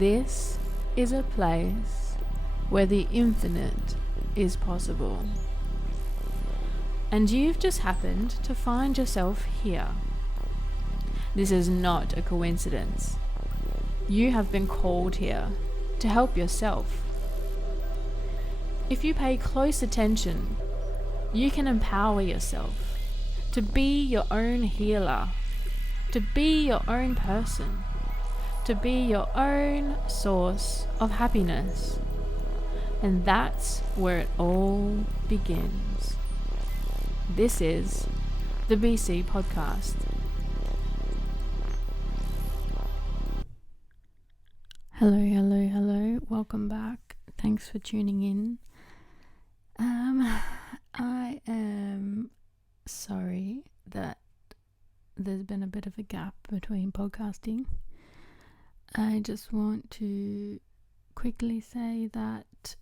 This is a place where the infinite is possible. And you've just happened to find yourself here. This is not a coincidence. You have been called here to help yourself. If you pay close attention, you can empower yourself to be your own healer, to be your own person, to be your own source of happiness. And that's where it all begins. This is the BC Podcast. Hello. Welcome back. Thanks for tuning in. I am sorry that there's been a bit of a gap between podcasting. I just want to quickly say that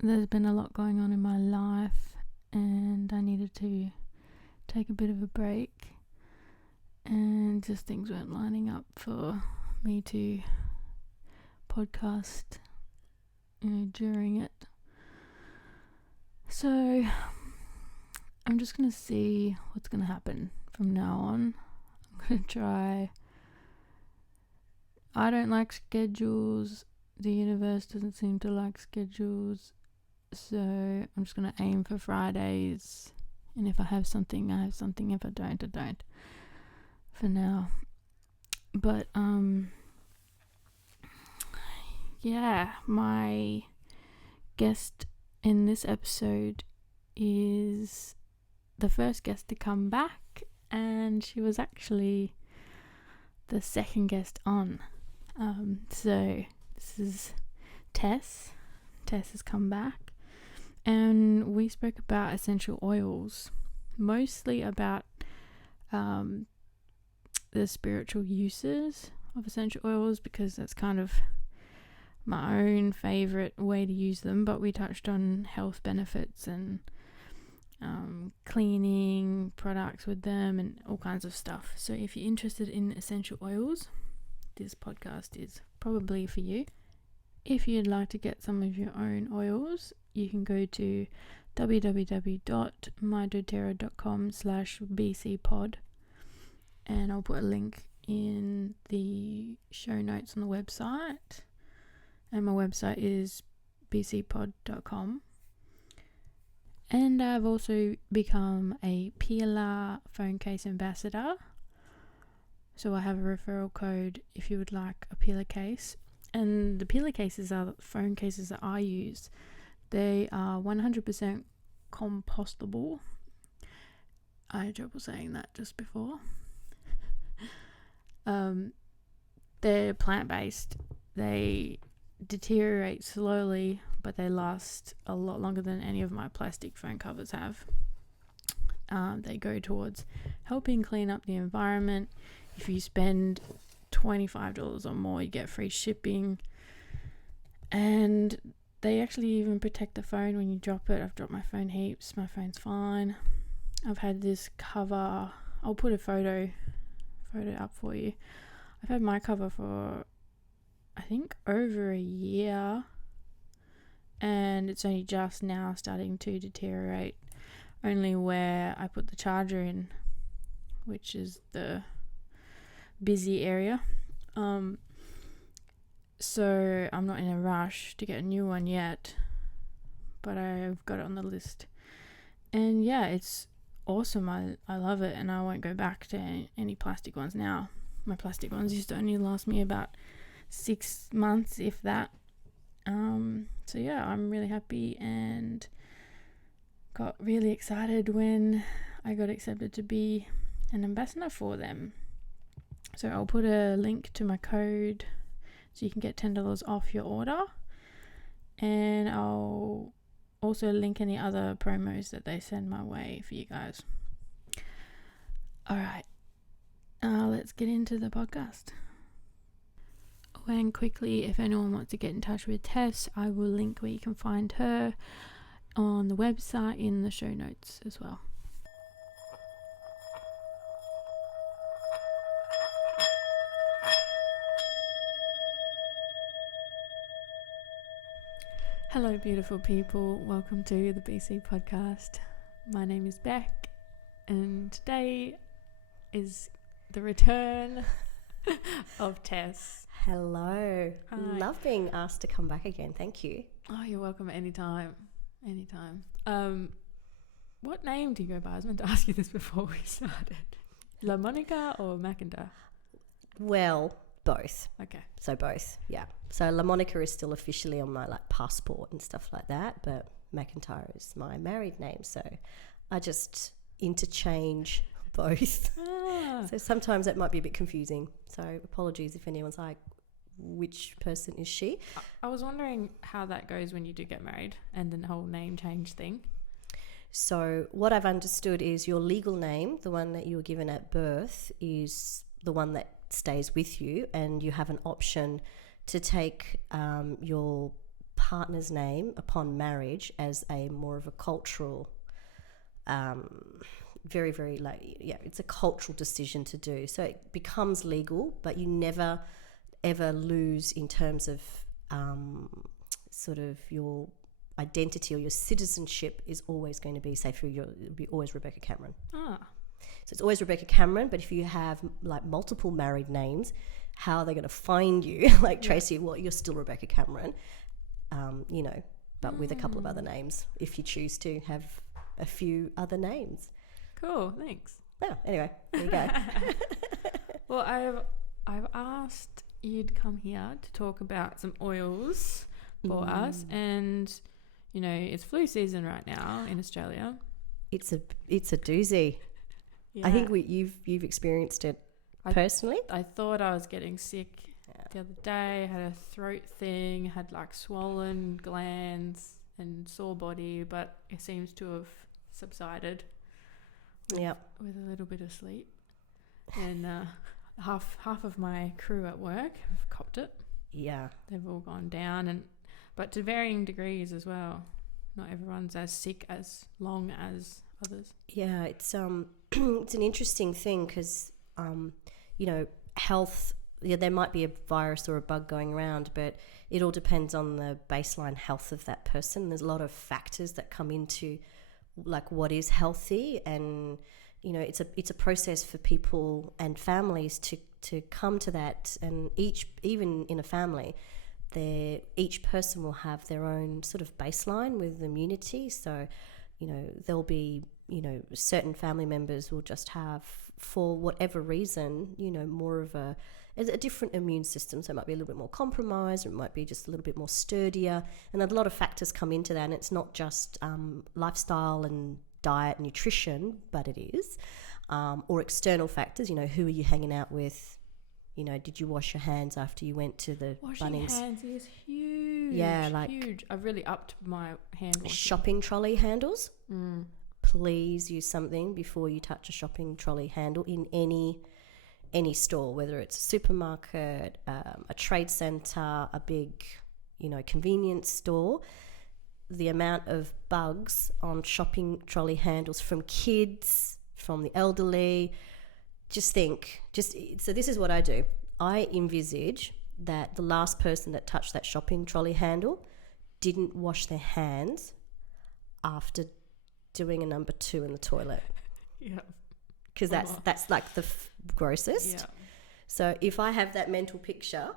there's been a lot going on in my life and I needed to take a bit of a break, and just things weren't lining up for me to podcast during it. So I'm just going to see what's going to happen from now on. I'm going to try. I don't like schedules. The universe doesn't seem to like schedules. So I'm just going to aim for Fridays. And if I have something, I have something. If I don't, I don't. For now. But, yeah, my guest in this episode is the first guest to come back, and she was actually the second guest on. So this is Tess. Tess has come back, and we spoke about essential oils, mostly about the spiritual uses of essential oils, because that's kind of my own favorite way to use them. But we touched on health benefits and cleaning products with them and all kinds of stuff. So if you're interested in essential oils, this podcast is probably for you. If you'd like to get some of your own oils, you can go to www.mydoterra.com/bcpod, and I'll put a link in the show notes on the website. And my website is bcpod.com. And I've also become a Peeler phone case ambassador. So I have a referral code if you would like a Peeler case. And the Peeler cases are the phone cases that I use. They are 100% compostable. I had trouble saying that just before. They're plant-based. They deteriorate slowly, but they last a lot longer than any of my plastic phone covers have. They go towards helping clean up the environment. If you spend $25 or more, you get free shipping, and they actually even protect the phone when you drop it. I've dropped my phone heaps. My phone's fine. I've had this cover. I'll put a photo up for you. I've had my cover for I think over a year, and it's only just now starting to deteriorate, only where I put the charger in, which is the busy area. So I'm not in a rush to get a new one yet, but I've got it on the list. And yeah, it's awesome. I love it, and I won't go back to any plastic ones now. My plastic ones used to only last me about 6 months, if that. So yeah, I'm really happy and got really excited when I got accepted to be an ambassador for them. So I'll put a link to my code so you can get $10 off your order, and I'll also link any other promos that they send my way for you guys. Alright, let's get into the podcast. And quickly, if anyone wants to get in touch with Tess, I will link where you can find her on the website in the show notes as well. Hello, beautiful people. Welcome to the BC podcast. My name is Beck, and today is the return of Tess. Hello. Hi. Love being asked to come back again. Thank you. Oh, you're welcome anytime. Anytime. What name do you go by? I was meant to ask you this before we started. La Monica or McIntyre? Well, both. Okay. So both, yeah. So La Monica is still officially on my passport and stuff like that, but McIntyre is my married name. So I just interchange both. So sometimes that might be a bit confusing. So apologies if anyone's like, which person is she? I was wondering how that goes when you do get married and the whole name change thing. So what I've understood is your legal name, the one that you were given at birth, is the one that stays with you, and you have an option to take your partner's name upon marriage as a more of a cultural, very, very it's a cultural decision to do. So it becomes legal, but you never ever lose in terms of sort of your identity or your citizenship is always going to be, say for you, it'll be always Rebecca Cameron. So it's always Rebecca Cameron, but if you have multiple married names, how are they going to find you? Tracy, well, you're still Rebecca Cameron, but with a couple of other names if you choose to have a few other names. Cool, thanks. Oh, anyway, there you go. Well, I've asked you to come here to talk about some oils for us, and it's flu season right now in Australia. It's a doozy. Yeah. I think you've experienced it personally. I thought I was getting sick the other day. I had a throat thing, had swollen glands and sore body, but it seems to have subsided. With a little bit of sleep, and half of my crew at work have copped it. Yeah, they've all gone down, but to varying degrees as well. Not everyone's as sick as long as others. Yeah, it's it's an interesting thing because health. Yeah, there might be a virus or a bug going around, but it all depends on the baseline health of that person. There's a lot of factors that come into what is healthy, and it's a process for people and families to come to that. And even in a family, each person will have their own sort of baseline with immunity. So there'll be certain family members will just have, for whatever reason, more of a different immune system. So it might be a little bit more compromised, or it might be just a little bit more sturdier. And a lot of factors come into that, and it's not just lifestyle and diet and nutrition, but it is, or external factors. Who are you hanging out with? Did you wash your hands after you went to the Washing Bunnings? Hands is huge. Yeah, huge. I've really upped my hand washing. Shopping trolley handles. Please use something before you touch a shopping trolley handle in any store, whether it's a supermarket, a trade centre, a big, convenience store. The amount of bugs on shopping trolley handles from kids, from the elderly. So this is what I do. I envisage that the last person that touched that shopping trolley handle didn't wash their hands after doing a number 2 in the toilet. Yeah. Because that's the grossest. Yeah. So if I have that mental picture,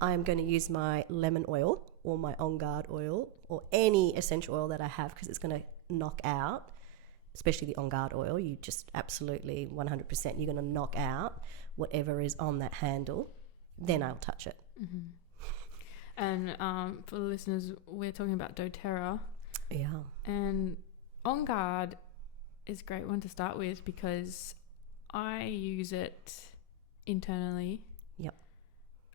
I'm going to use my lemon oil or my On Guard oil or any essential oil that I have, because it's going to knock out, especially the On Guard oil. You just absolutely 100%, you're going to knock out whatever is on that handle. Then I'll touch it. Mm-hmm. And for the listeners, we're talking about doTERRA. Yeah. And On Guard is a great one to start with because I use it internally. Yep.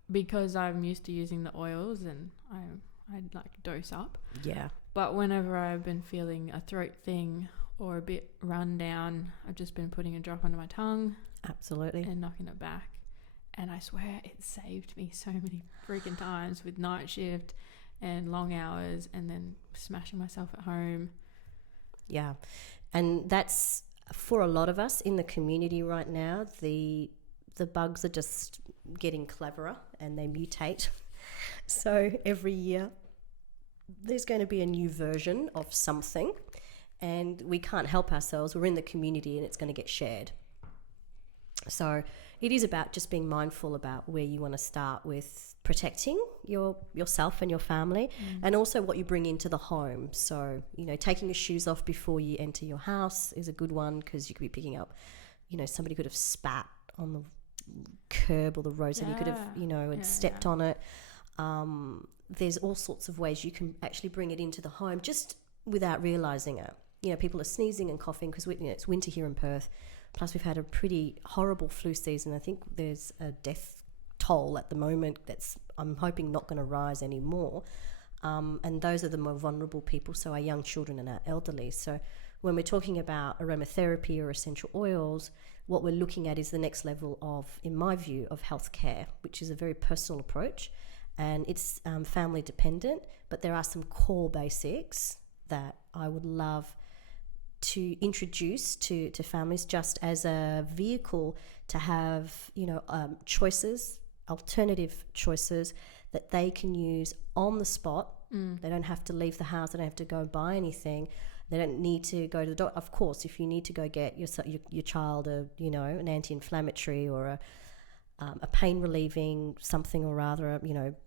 Because I'm used to using the oils, and I dose up. Yeah. But whenever I've been feeling a throat thing or a bit run down, I've just been putting a drop under my tongue. Absolutely. And knocking it back. And I swear it saved me so many freaking times with night shift and long hours, and then smashing myself at home. Yeah. And that's, for a lot of us in the community right now, the bugs are just getting cleverer and they mutate. So every year there's going to be a new version of something, and we can't help ourselves. We're in the community and it's going to get shared. So it is about just being mindful about where you want to start with protecting yourself and your family, and also what you bring into the home. So, taking your shoes off before you enter your house is a good one, because you could be picking up, somebody could have spat on the curb or the roads, and you could have, stepped on it. There's all sorts of ways you can actually bring it into the home just without realising it. People are sneezing and coughing because it's winter here in Perth. Plus, we've had a pretty horrible flu season. I think there's a death toll at the moment that's, I'm hoping, not going to rise anymore. And those are the more vulnerable people, so our young children and our elderly. So when we're talking about aromatherapy or essential oils, what we're looking at is the next level of, in my view, of healthcare, which is a very personal approach. And it's family dependent, but there are some core basics that I would love to introduce to families, just as a vehicle to have, choices, alternative choices that they can use on the spot. They don't have to leave the house. They don't have to go buy anything. They don't need to go to the doctor. Of course, if you need to go get your child an anti-inflammatory or a pain relieving something or other,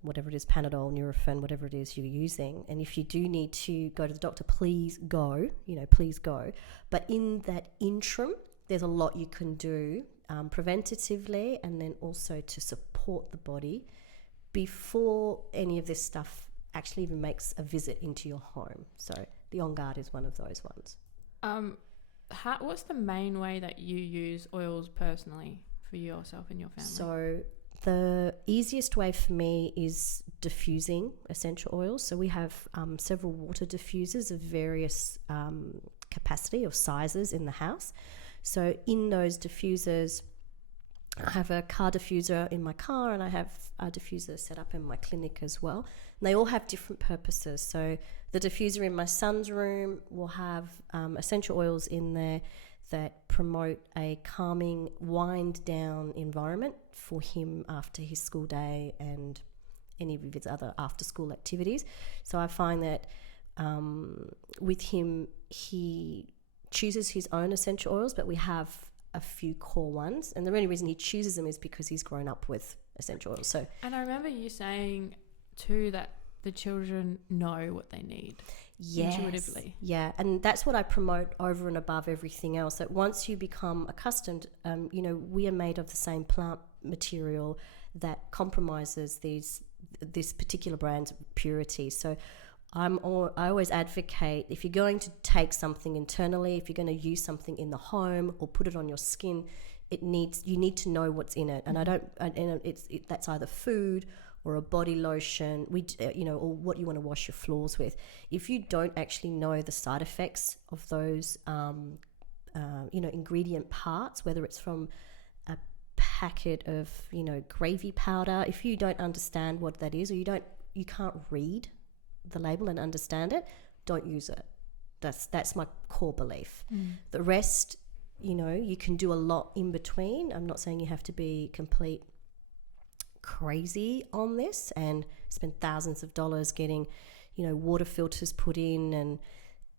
whatever it is, Panadol, Nurofen, whatever it is you're using. And if you do need to go to the doctor, please go, please go. But in that interim, there's a lot you can do preventatively, and then also to support the body before any of this stuff actually even makes a visit into your home. So the On Guard is one of those ones. What's the main way that you use oils personally for yourself and your family? So the easiest way for me is diffusing essential oils. So we have several water diffusers of various capacity or sizes in the house. So in those diffusers, I have a car diffuser in my car, and I have a diffuser set up in my clinic as well. And they all have different purposes. So the diffuser in my son's room will have essential oils in there that promote a calming, wind down environment for him after his school day and any of his other after school activities. So I find that with him, he chooses his own essential oils, but we have a few core ones. And the only reason he chooses them is because he's grown up with essential oils. So, and I remember you saying too that the children know what they need. Yes. Intuitively. Yeah, and that's what I promote over and above everything else, that once you become accustomed, we are made of the same plant material that compromises this particular brand's purity. So I always advocate, if you're going to take something internally, if you're going to use something in the home or put it on your skin, you need to know what's in it. And that's either food or a body lotion, or what you want to wash your floors with. If you don't actually know the side effects of those, ingredient parts, whether it's from a packet of, gravy powder, if you don't understand what that is, or you can't read the label and understand it, don't use it. That's my core belief. The rest, you can do a lot in between. I'm not saying you have to be complete crazy on this and spend thousands of dollars getting, water filters put in and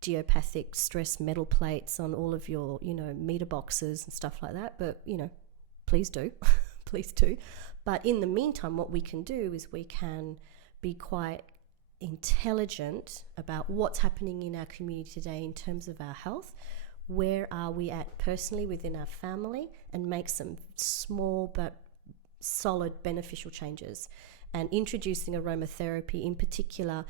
geopathic stress metal plates on all of your, meter boxes and stuff like that. But, please do. Please do. But in the meantime, what we can do is we can be quite intelligent about what's happening in our community today in terms of our health. Where are we at personally within our family, and make some small but solid beneficial changes. And introducing aromatherapy, in particular,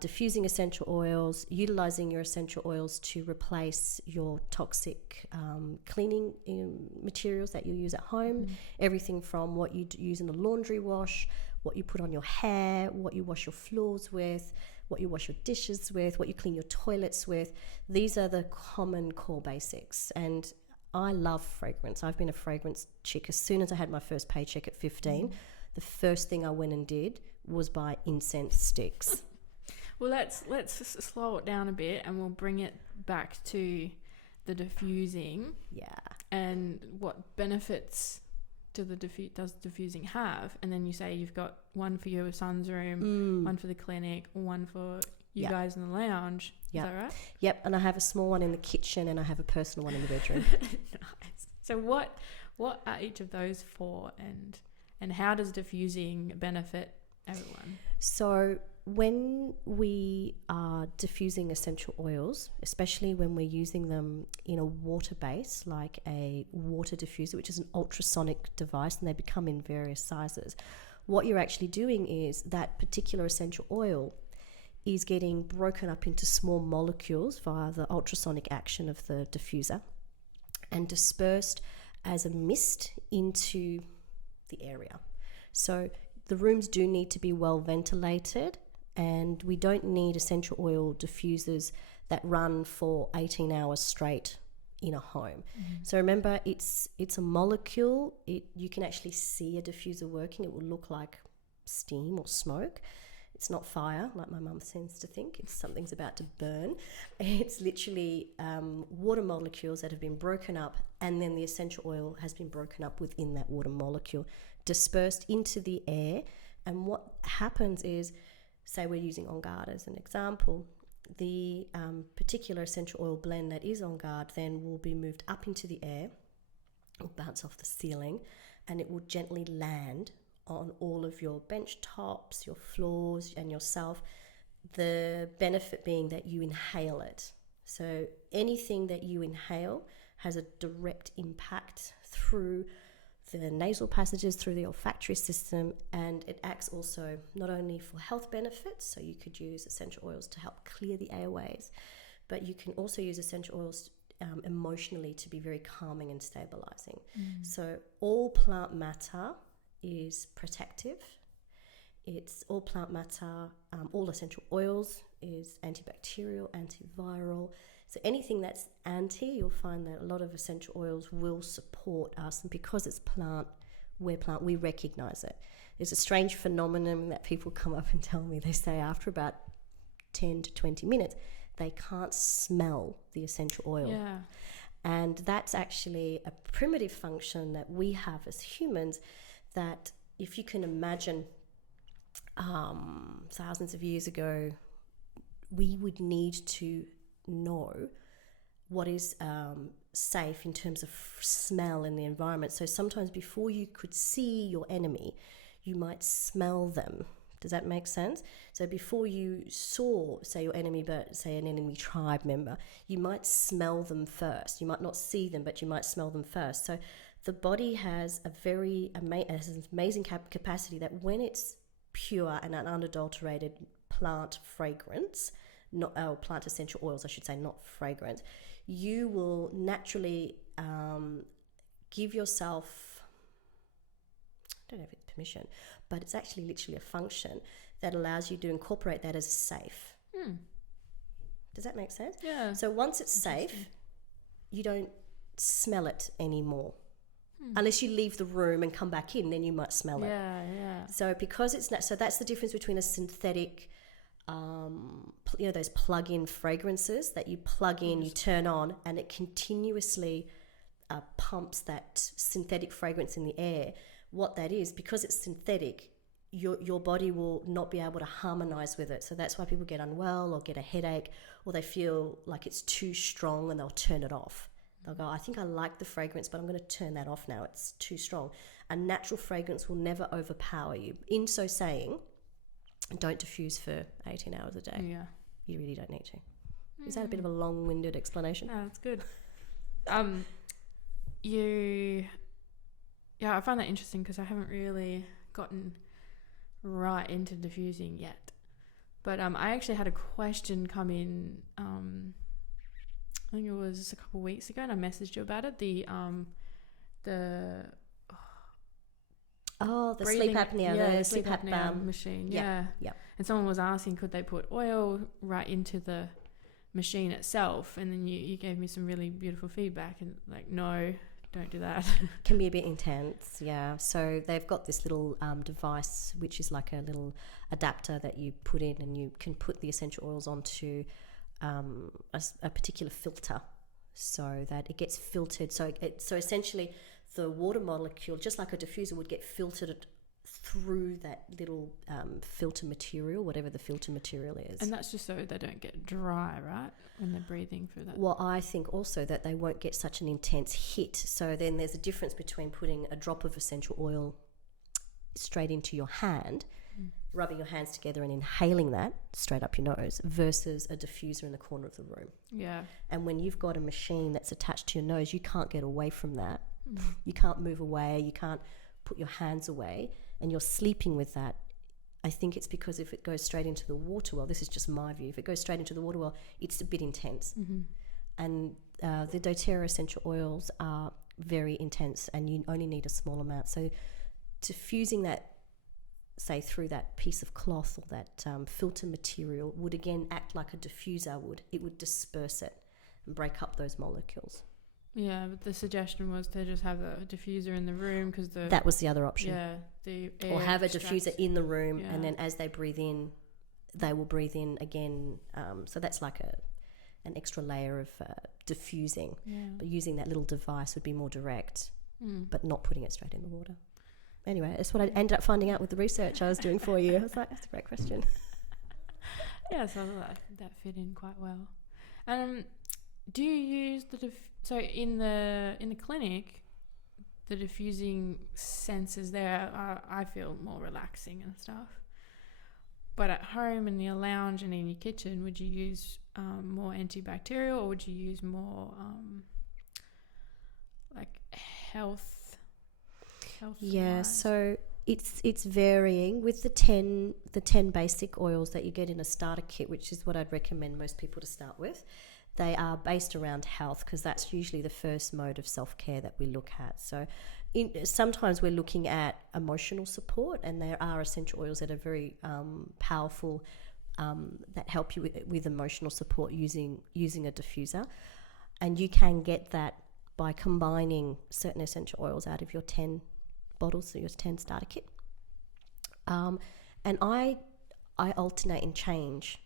diffusing essential oils, utilizing your essential oils to replace your toxic cleaning materials that you use at home. Everything from what you use in a laundry wash, what you put on your hair, what you wash your floors with, what you wash your dishes with, what you clean your toilets with. These are the common core basics. And I love fragrance. I've been a fragrance chick. As soon as I had my first paycheck at 15, the first thing I went and did was buy incense sticks. Well, let's slow it down a bit, and we'll bring it back to the diffusing. Yeah. And what benefits does diffusing have? And then you say you've got one for your son's room, one for the clinic, one for you Yep. guys in the lounge. Yep. Is that right? Yep, and I have a small one in the kitchen and I have a personal one in the bedroom. Nice. So what are each of those for, and how does diffusing benefit everyone? So when we are diffusing essential oils, especially when we're using them in a water base, like a water diffuser, which is an ultrasonic device, and they become in various sizes, what you're actually doing is that particular essential oil is getting broken up into small molecules via the ultrasonic action of the diffuser and dispersed as a mist into the area. So the rooms do need to be well ventilated, and we don't need essential oil diffusers that run for 18 hours straight in a home. So remember, it's a molecule. You can actually see a diffuser working. It will look like steam or smoke. It's not fire, like my mum seems to think. It's something's about to burn. It's literally water molecules that have been broken up, and then the essential oil has been broken up within that water molecule, dispersed into the air. And what happens is, say we're using On Guard as an example, the particular essential oil blend that is On Guard then will be moved up into the air, will bounce off the ceiling, and it will gently land on all of your bench tops, your floors, and yourself. The benefit being that you inhale it. So anything that you inhale has a direct impact through the nasal passages, through the olfactory system, and it acts also not only for health benefits, so you could use essential oils to help clear the airways, but you can also use essential oils emotionally to be very calming and stabilizing. So all plant matter is protective. It's all plant matter, all essential oils is antibacterial, antiviral. So anything that's anti, you'll find that a lot of essential oils will support us, and because it's plant, we recognize it. There's a strange phenomenon that people come up and tell me. They say after about 10 to 20 minutes, they can't smell the essential oil. Yeah. And that's actually a primitive function that we have as humans, that if you can imagine thousands of years ago, we would need to know what is safe in terms of smell in the environment. So sometimes before you could see your enemy, you might smell them. Does that make sense? So before you saw, say, your enemy, but say an enemy tribe member, you might smell them first. You might not see them, but you might smell them first. So the body has a very amazing capacity that when it's pure and an unadulterated plant fragrance, not plant essential oils, I should say, not fragrance, you will naturally give yourself, I don't know if it's permission, but it's actually literally a function that allows you to incorporate that as safe. Does that make sense? Yeah. So once it's safe, you don't smell it anymore. Unless you leave the room and come back in, then you might smell it. Yeah. So because it's not, so that's the difference between a synthetic, those plug-in fragrances that you plug in, you turn on, and it continuously pumps that synthetic fragrance in the air. What that is, because it's synthetic, your body will not be able to harmonize with it. So that's why people get unwell or get a headache, or they feel like it's too strong and they'll turn it off. They'll go, I think I like the fragrance, but I'm going to turn that off now. It's too strong. A natural fragrance will never overpower you. In so saying, don't diffuse for 18 hours a day. Yeah. You really don't need to. Is that a bit of a long-winded explanation? No, that's good. Yeah, I find that interesting because I haven't really gotten right into diffusing yet. But I actually had a question come in, I think it was a couple of weeks ago, and I messaged you about it. The sleep apnea, the sleep apnea machine. Yeah. And someone was asking, could they put oil right into the machine itself? And then you gave me some really beautiful feedback, and like, no, don't do that. Can be a bit intense, yeah. So they've got this little device, which is like a little adapter that you put in, and you can put the essential oils onto a particular filter, so that it gets filtered. So essentially, the water molecule, just like a diffuser, would get filtered through that little filter material, whatever the filter material is. And that's just so they don't get dry, right? When they're breathing through that. Well, I think also that they won't get such an intense hit. So then there's a difference between putting a drop of essential oil straight into your hand, rubbing your hands together and inhaling that straight up your nose, versus a diffuser in the corner of the room. Yeah. And when you've got a machine that's attached to your nose, you can't get away from that. You can't move away. You can't put your hands away. And you're sleeping with that. I think it's because if it goes straight into the water well, this is just my view, if it goes straight into the water well, it's a bit intense. And the doTERRA essential oils are very intense, and you only need a small amount. So diffusing that, say, through that piece of cloth or that filter material would again act like a diffuser would. It would disperse it and break up those molecules. Yeah, but the suggestion was to just have a diffuser in the room because that was the other option. Yeah, the air or have extracts. a diffuser in the room, and then as they breathe in, they will breathe in again. So that's like an extra layer of diffusing. Yeah. But using that little device would be more direct, but not putting it straight in the water. Anyway, that's what I ended up finding out with the research I was doing for you. I was like, that's a great question. Yeah, so that fit in quite well. Do you use so in the clinic, the diffusing sensors there I feel more relaxing and stuff. But at home in your lounge and in your kitchen, would you use more antibacterial, or would you use more like health? Yeah, so it's varying with the 10 basic oils that you get in a starter kit, which is what I'd recommend most people to start with. They are based around health because that's usually the first mode of self-care that we look at. So sometimes we're looking at emotional support, and there are essential oils that are very powerful that help you with emotional support using a diffuser. And you can get that by combining certain essential oils out of your 10 bottles, so your 10 starter kit. And I alternate and change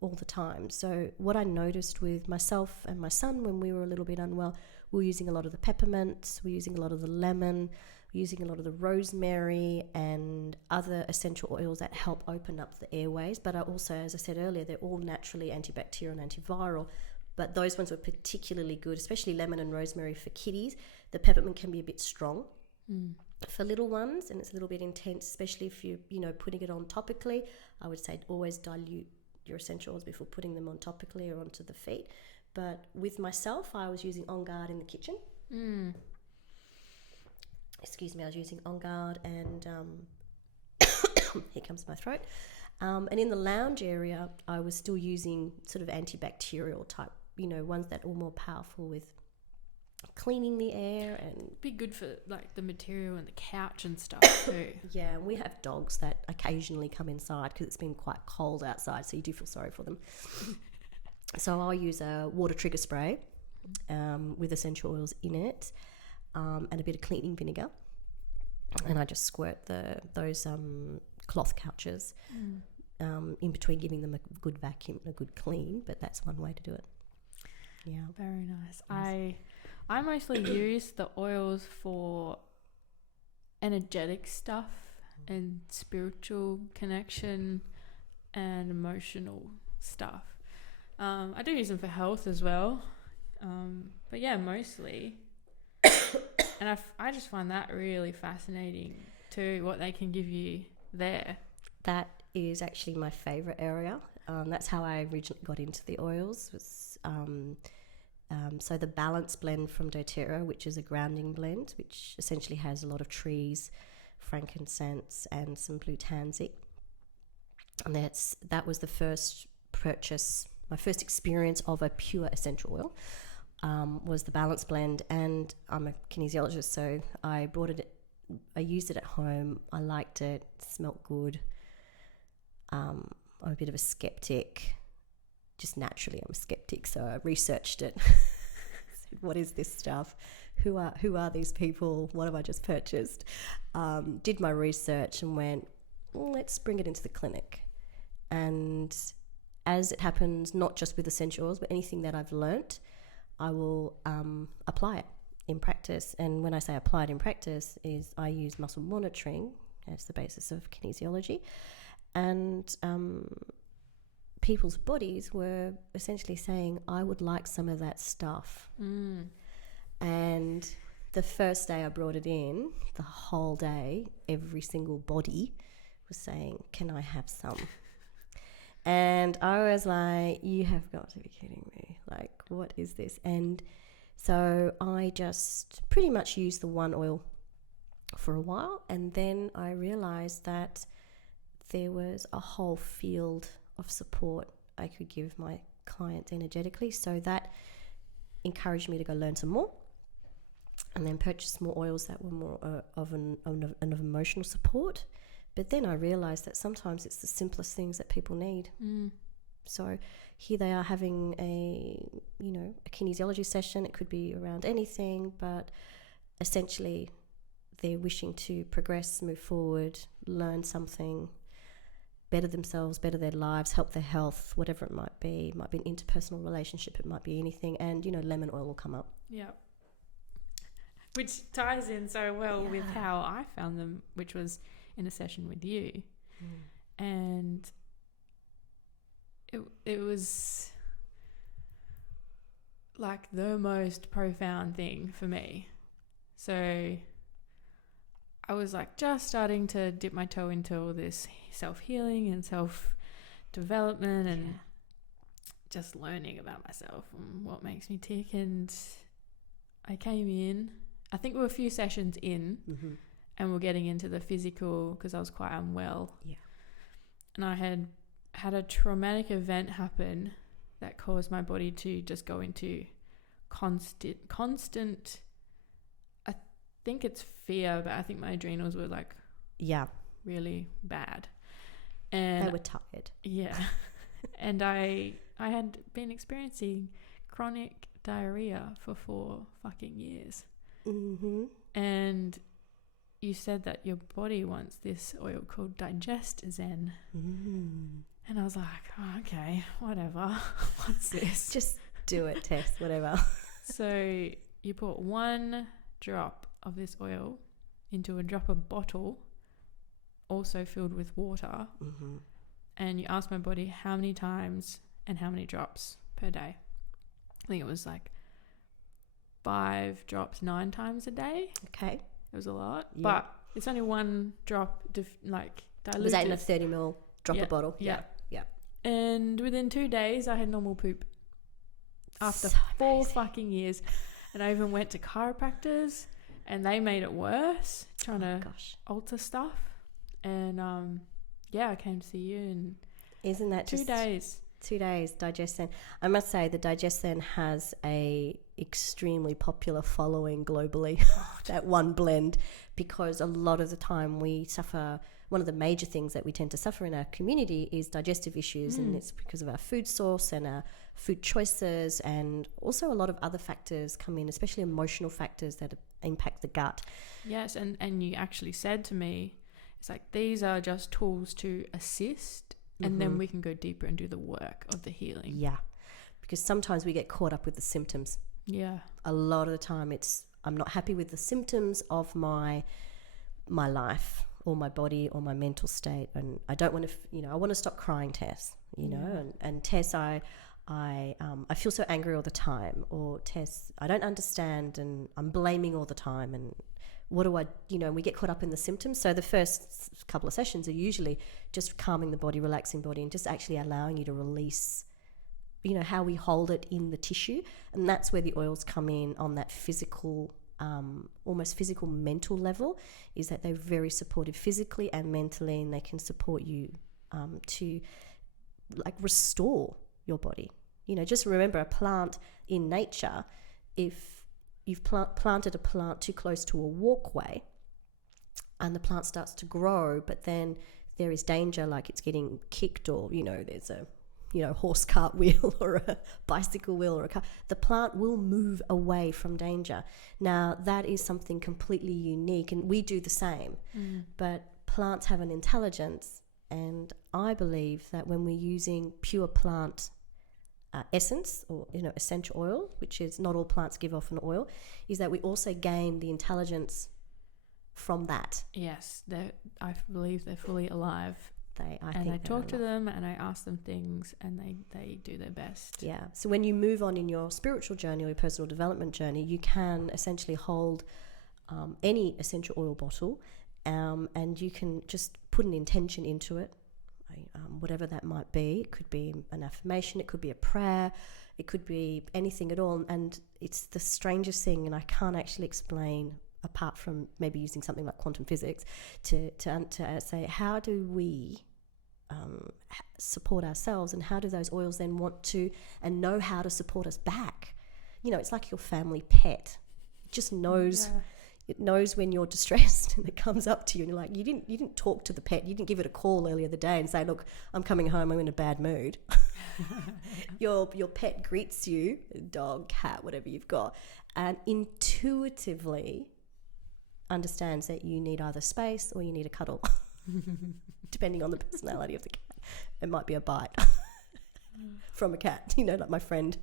all the time. So what I noticed with myself and my son when we were a little bit unwell, we were using a lot of the peppermint, we're using a lot of the lemon, we're using a lot of the rosemary and other essential oils that help open up the airways. But I also, as I said earlier, they're all naturally antibacterial and antiviral. But those ones were particularly good, especially lemon and rosemary for kiddies. The peppermint can be a bit strong for little ones, and it's a little bit intense, especially if you're putting it on topically. I would say always dilute your essential oils before putting them on topically or onto the feet. But with myself, I was using On Guard in the kitchen. Excuse me, I was using On Guard and here comes my throat. And in the lounge area, I was still using sort of antibacterial type, ones that are more powerful with cleaning the air and be good for like the material and the couch and stuff too. Yeah, and we have dogs that occasionally come inside because it's been quite cold outside, so you do feel sorry for them. So I'll use a water trigger spray with essential oils in it and a bit of cleaning vinegar, and I just squirt those cloth couches in between, giving them a good vacuum and a good clean. But that's one way to do it. Yeah, very nice. I mostly use the oils for energetic stuff and spiritual connection and emotional stuff. I do use them for health as well. But yeah, mostly. And I just find that really fascinating too, what they can give you there. That is actually my favourite area. That's how I originally got into the oils. So the balance blend from doTERRA, which is a grounding blend, which essentially has a lot of trees, frankincense, and some blue tansy. And that was the first purchase, my first experience of a pure essential oil, was the balance blend. And I'm a kinesiologist, so I brought it. I used it at home. I liked it. It smelled good. I'm a bit of a skeptic. Just naturally, I'm a skeptic, so I researched it. Said, what is this stuff? Who are these people? What have I just purchased? Did my research and went, let's bring it into the clinic. And as it happens, not just with essential oils, but anything that I've learnt, I will apply it in practice. And when I say apply it in practice, is I use muscle monitoring as the basis of kinesiology. And people's bodies were essentially saying, I would like some of that stuff. And the first day I brought it in, the whole day, every single body was saying, can I have some? And I was like, you have got to be kidding me. Like, what is this? And so I just pretty much used the one oil for a while. And then I realized that there was a whole field of support I could give my clients energetically. So that encouraged me to go learn some more, and then purchase more oils that were more of an emotional support. But then I realized that sometimes it's the simplest things that people need. So here they are having a kinesiology session. It could be around anything, but essentially they're wishing to progress, move forward, learn something, better themselves, better their lives, help their health, whatever it might be. It might be an interpersonal relationship, it might be anything. And, lemon oil will come up. Yeah. Which ties in so well with how I found them, which was in a session with you. And it was like the most profound thing for me. So I was like just starting to dip my toe into all this self-healing and self-development and just learning about myself and what makes me tick. And I came in, I think we were a few sessions in, and we're getting into the physical because I was quite unwell. Yeah. And I had a traumatic event happen that caused my body to just go into constant, I think it's fear, but I think my adrenals were like really bad. And they were tired. Yeah. And I had been experiencing chronic diarrhea for 4 fucking years. And you said that your body wants this oil called Digest Zen. And I was like, oh, okay, whatever. What's this? Just do it, Tess, whatever. So you put 1 drop of this oil into a dropper bottle, also filled with water, and you asked my body how many times and how many drops per day. I think it was like 5 drops 9 times a day. Okay. It was a lot. Yeah. But it's only 1 drop, diluted. Was that in a 30 ml dropper bottle? Yeah. And within 2 days, I had normal poop. After So 4 fucking years. And I even went to chiropractors and they made it worse, trying to alter stuff. And I came to see you and isn't that 2 days? 2 days, Digest Zen. I must say the Digest Zen has a extremely popular following globally, that one blend, because a lot of the time we suffer, one of the major things that we tend to suffer in our community is digestive issues, and it's because of our food source and our food choices, and also a lot of other factors come in, especially emotional factors that impact the gut. Yes, and you actually said to me, it's like these are just tools to assist, and then we can go deeper and do the work of the healing. Yeah, because sometimes we get caught up with the symptoms. Yeah. A lot of the time I'm not happy with the symptoms of my life or my body or my mental state, and I don't want to, I want to stop crying, Tess, and Tess, I feel so angry all the time, or Tess, I don't understand and I'm blaming all the time, and what do I, we get caught up in the symptoms. So the first couple of sessions are usually just calming the body, relaxing body, and just actually allowing you to release, how we hold it in the tissue. And that's where the oils come in on that physical, almost physical mental level, is that they're very supportive physically and mentally, and they can support you to restore your body. Just remember, a plant in nature, if you've planted a plant too close to a walkway and the plant starts to grow, but then there is danger, like it's getting kicked, or there's a horse cart wheel or a bicycle wheel or a car, the plant will move away from danger. Now that is something completely unique, and we do the same, but plants have an intelligence, and I believe that when we're using pure plant essence, or essential oil, which is not all plants give off an oil, is that we also gain the intelligence from that. Yes, I believe they're fully alive. I talk to them and I ask them things, and they do their best. Yeah. So when you move on in your spiritual journey or your personal development journey, you can essentially hold any essential oil bottle, and you can just put an intention into it, whatever that might be. It could be an affirmation, it could be a prayer, it could be anything at all. And it's the strangest thing, and I can't actually explain, apart from maybe using something like quantum physics, to say, how do we support ourselves, and how do those oils then want to and know how to support us back? It's like your family pet. It just knows. Yeah. It knows when you're distressed, and it comes up to you, and you're like, you didn't talk to the pet, you didn't give it a call earlier the day and say, look, I'm coming home, I'm in a bad mood. Your pet greets you, dog, cat, whatever you've got, and intuitively understands that you need either space or you need a cuddle, depending on the personality of the cat. It might be a bite from a cat. Like my friend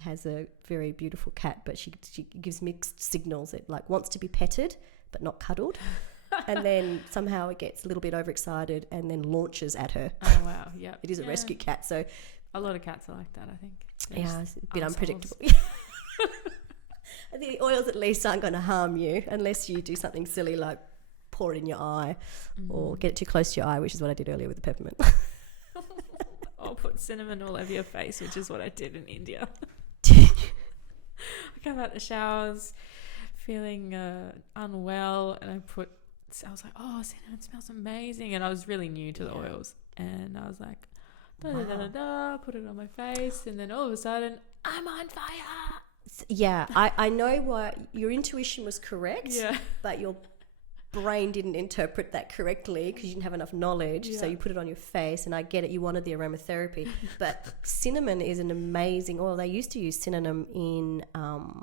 has a very beautiful cat, but she gives mixed signals. It like wants to be petted but not cuddled, and then somehow it gets a little bit overexcited and then launches at her. Oh wow, yeah. It is a rescue cat, so a lot of cats are like that, I think. It's a bit unpredictable. The oils at least aren't going to harm you unless you do something silly like pour it in your eye or get it too close to your eye, which is what I did earlier with the peppermint. Or put cinnamon all over your face, which is what I did in India. I come out the showers feeling unwell, and I was like, oh, cinnamon smells amazing. And I was really new to the oils, and I was like, put it on my face, and then all of a sudden, I'm on fire. Yeah, I know what your intuition was correct, but your brain didn't interpret that correctly because you didn't have enough knowledge. So you put it on your face, and I get it, you wanted the aromatherapy. But cinnamon is an amazing oil. They used to use cinnamon in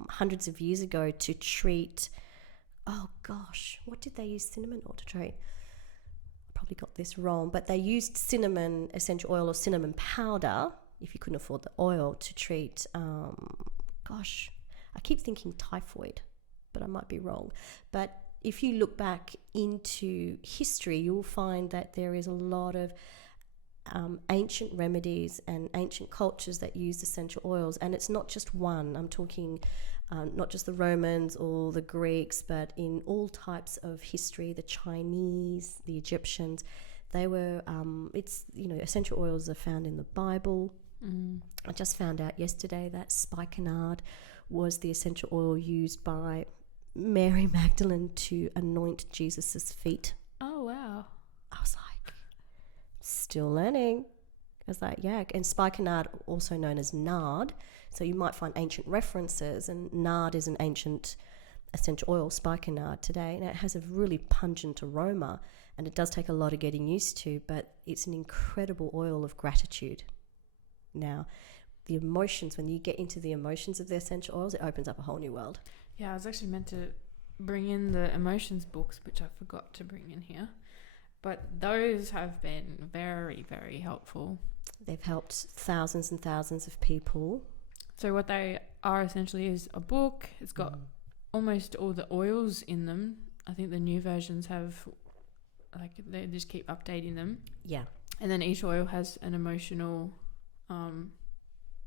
hundreds of years ago to treat, oh gosh, what did they use cinnamon or to treat? I probably got this wrong, but they used cinnamon essential oil or cinnamon powder, if you couldn't afford the oil, to treat I keep thinking typhoid, but I might be wrong. But if you look back into history, you'll find that there is a lot of ancient remedies and ancient cultures that use essential oils. And it's not just one. I'm talking not just the Romans or the Greeks, but in all types of history, the Chinese, the Egyptians, they were, essential oils are found in the Bible. I just found out yesterday that spikenard was the essential oil used by Mary Magdalene to anoint Jesus's feet. Oh, wow. I was like, still learning. I was like, yeah. And spikenard, also known as nard. So you might find ancient references, and nard is an ancient essential oil, spikenard today. And it has a really pungent aroma, and it does take a lot of getting used to, but it's an incredible oil of gratitude. Now, the emotions, when you get into the emotions of the essential oils, it opens up a whole new world. Yeah, I was actually meant to bring in the emotions books, which I forgot to bring in here. But those have been very, very helpful. They've helped thousands and thousands of people. So what they are essentially is a book. It's got almost all the oils in them. I think the new versions have, they just keep updating them. Yeah. And then each oil has an emotional...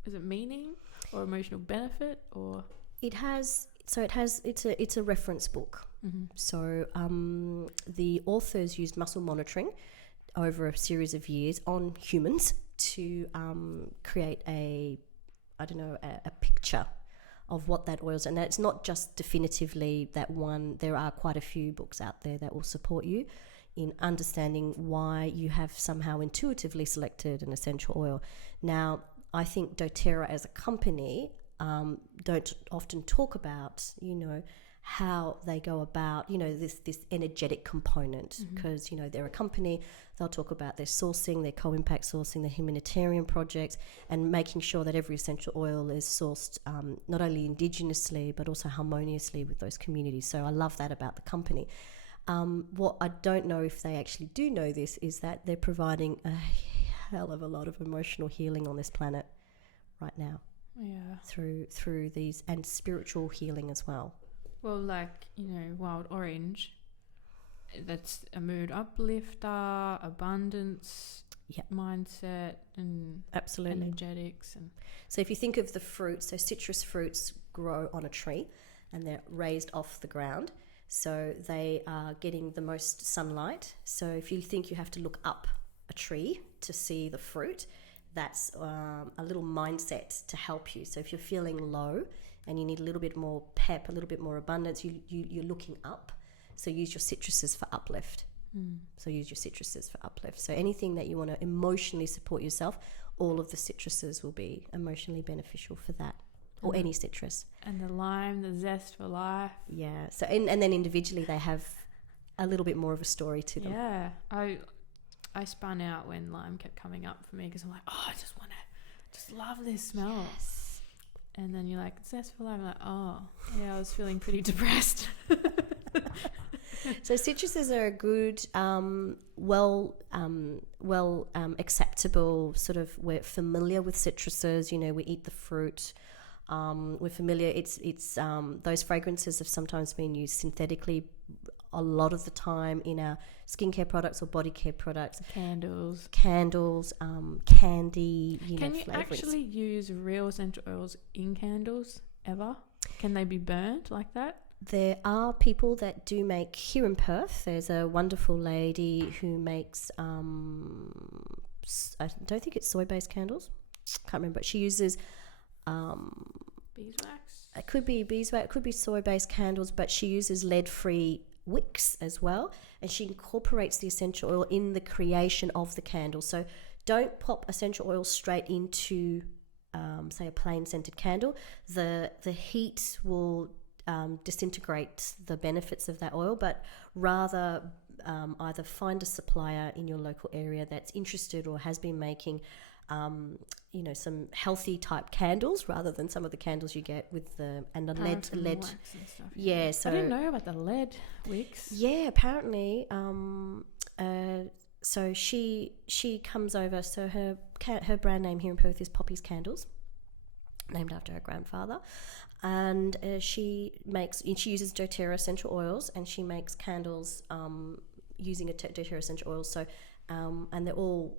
is it meaning or emotional benefit, or it's a reference book. So the authors used muscle monitoring over a series of years on humans to create a picture of what that oil is. And it's not just definitively that one. There are quite a few books out there that will support you in understanding why you have somehow intuitively selected an essential oil. Now, I think doTERRA as a company don't often talk about, how they go about, this energetic component, because, they're a company. They'll talk about their sourcing, their co-impact sourcing, their humanitarian projects, and making sure that every essential oil is sourced not only indigenously but also harmoniously with those communities. So I love that about the company. What I don't know if they actually do know this is that they're providing a hell of a lot of emotional healing on this planet right now. Yeah. Through these, and spiritual healing as well. Well, Wild Orange, that's a mood uplifter, abundance, Yep. mindset, and Absolutely. energetics. And So if you think of the fruits, so citrus fruits grow on a tree and they're raised off the ground. So they are getting the most sunlight. So if you think you have to look up a tree to see the fruit, that's a little mindset to help you. So if you're feeling low and you need a little bit more pep, a little bit more abundance, you're looking up. So use your citruses for uplift. So use your citruses for uplift. So anything that you want to emotionally support yourself, all of the citruses will be emotionally beneficial for that, or any citrus. And the lime, the zest for life. Yeah. So and then individually they have a little bit more of a story to them. Yeah. I spun out when lime kept coming up for me because I'm like, oh, I just love this smell. Yes. And then you're like, zest for life. I'm like, oh, yeah, I was feeling pretty depressed. So citruses are a good, acceptable sort of. We're familiar with citruses. You know, we eat the fruit. We're familiar. It's those fragrances have sometimes been used synthetically. A lot of the time in our skincare products or body care products, Candles, candy. Can you flavorings. actually use real essential oils in candles ever? Can they be burnt like that? There are people that do make here in Perth. There's a wonderful lady who makes, I don't think it's soy-based candles. Can't remember. But she uses, Beeswax? it could be beeswax, it could be soy-based candles, but she uses lead-free wicks as well. And she incorporates the essential oil in the creation of the candle. So don't pop essential oil straight into, say, a plain scented candle. The heat will disintegrate the benefits of that oil, but rather either find a supplier in your local area that's interested or has been making some healthy type candles rather than some of the candles you get with the Paraffin lead wax and stuff. yeah, so I didn't know about the lead wicks. yeah, apparently so she comes over. So her brand name here in Perth is Poppy's Candles, named after her grandfather. And she uses doTERRA essential oils, and she makes candles using a doTERRA essential oil. So, and they're all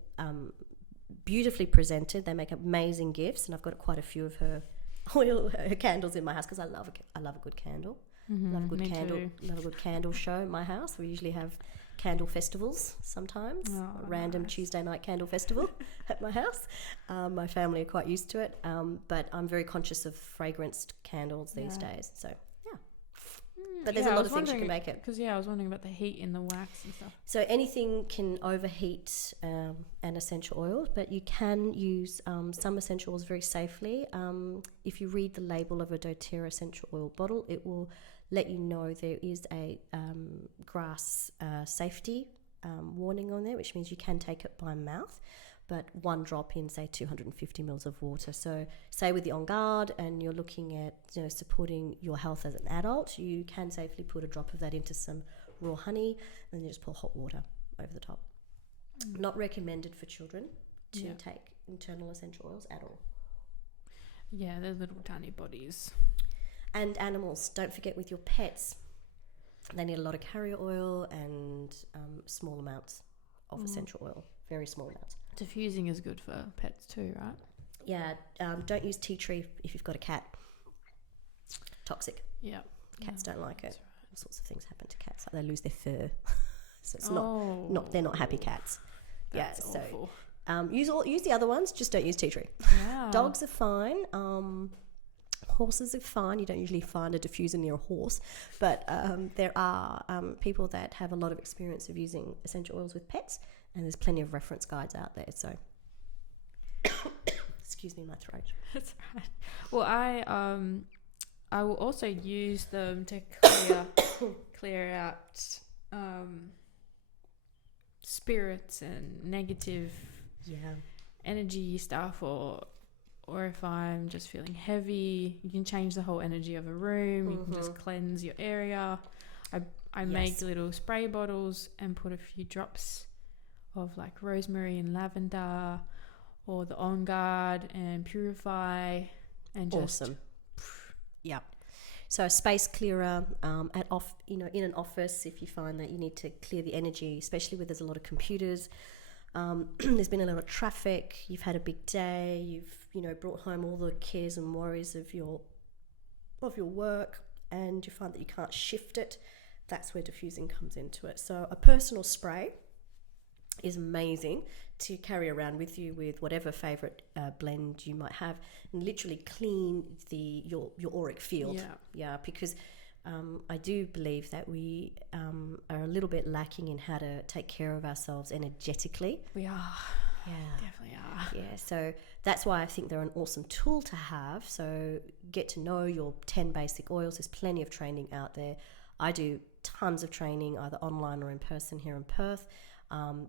beautifully presented. They make amazing gifts, and I've got quite a few of her candles in my house because I love a good candle. Love a good candle. Too. Love a good candle show in my house. We usually have candle festivals sometimes. A random Tuesday night candle festival at my house. My family are quite used to it, but I'm very conscious of fragranced candles these days. So yeah, but there's a lot of things you can make it. Because I was wondering about the heat in the wax and stuff. So anything can overheat an essential oil, but you can use some essential oils very safely. If you read the label of a doTERRA essential oil bottle, it will let you know there is a grass safety warning on there, which means you can take it by mouth, but one drop in, say, 250 mils of water. So say with the On Guard and you're looking at supporting your health as an adult, you can safely put a drop of that into some raw honey and then just pour hot water over the top. Not recommended for children to take internal essential oils at all. Yeah, they're little tiny bodies. And animals, don't forget with your pets, they need a lot of carrier oil and small amounts of essential oil, very small amounts. Diffusing is good for pets too, right? Yeah, don't use tea tree if you've got a cat. Toxic. Yeah. Cats don't like it. That's right. All sorts of things happen to cats, like they lose their fur. So it's not they're not happy cats. That's awful. Use the other ones, just don't use tea tree. Yeah. Dogs are fine. Horses are fine. You don't usually find a diffuser near a horse, but there are people that have a lot of experience of using essential oils with pets, and there's plenty of reference guides out there. So, excuse me, my throat. That's right. Well, I will also use them to clear out spirits and negative energy stuff, or if I'm just feeling heavy, you can change the whole energy of a room. You can just cleanse your area. I make little spray bottles and put a few drops of like rosemary and lavender or the On Guard and Purify and just... Awesome. Yeah. So a space clearer in an office, if you find that you need to clear the energy, especially where there's a lot of computers. There's been a lot of traffic. You've had a big day. You've brought home all the cares and worries of your work, and you find that you can't shift it. That's where diffusing comes into it. So a personal spray is amazing to carry around with you with whatever favorite blend you might have, and literally clean your auric field. Because I do believe that we are a little bit lacking in how to take care of ourselves energetically. We are. Yeah, Definitely are. Yeah, so that's why I think they're an awesome tool to have. So get to know your 10 basic oils. There's plenty of training out there. I do tons of training, either online or in person here in Perth.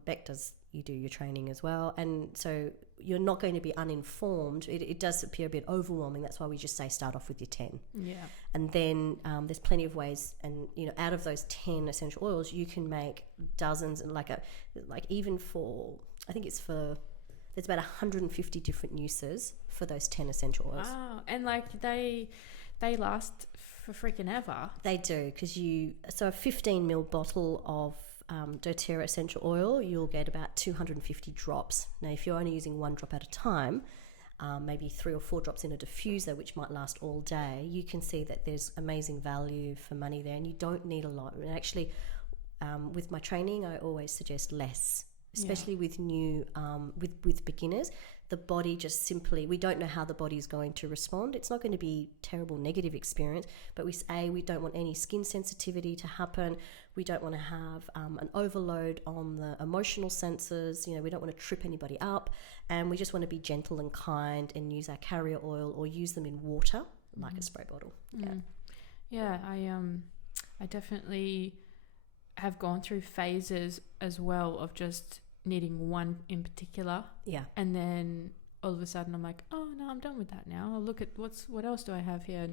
Beck you do your training as well. And so you're not going to be uninformed. It does appear a bit overwhelming. That's why we just say start off with your 10. Yeah. And then there's plenty of ways. And, out of those 10 essential oils, you can make dozens. And even for, I think there's about 150 different uses for those 10 essential oils. Wow. And they last for freaking ever. They do, because so a 15 ml bottle of doTERRA essential oil, you'll get about 250 drops. Now, if you're only using 1 drop at a time, maybe 3 or 4 drops in a diffuser, which might last all day, you can see that there's amazing value for money there, and you don't need a lot. And actually, with my training, I always suggest less, especially with new, with beginners. The body just simply, we don't know how the body is going to respond. It's not going to be terrible negative experience, but we don't want any skin sensitivity to happen. We don't want to have an overload on the emotional senses. We don't want to trip anybody up, and we just want to be gentle and kind and use our carrier oil or use them in water like a spray bottle. Yeah, I definitely have gone through phases as well of just needing one in particular. Yeah. And then all of a sudden I'm like, oh no, I'm done with that now. I'll look at what else do I have here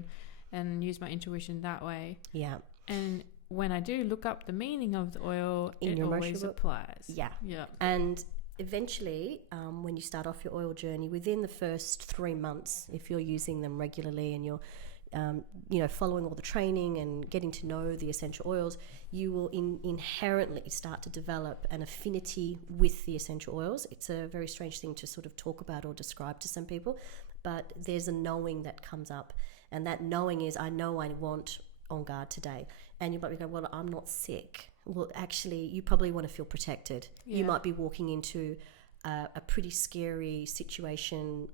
and use my intuition that way. Yeah. And when I do look up the meaning of the oil, it always applies. Yeah. Yeah. And eventually, when you start off your oil journey, within the first 3 months, if you're using them regularly and you're following all the training and getting to know the essential oils, you will inherently start to develop an affinity with the essential oils. It's a very strange thing to sort of talk about or describe to some people, but there's a knowing that comes up, and that knowing is, I know I want On Guard today. And you might be going, well, I'm not sick. Well, actually, you probably want to feel protected. Yeah. You might be walking into a pretty scary situation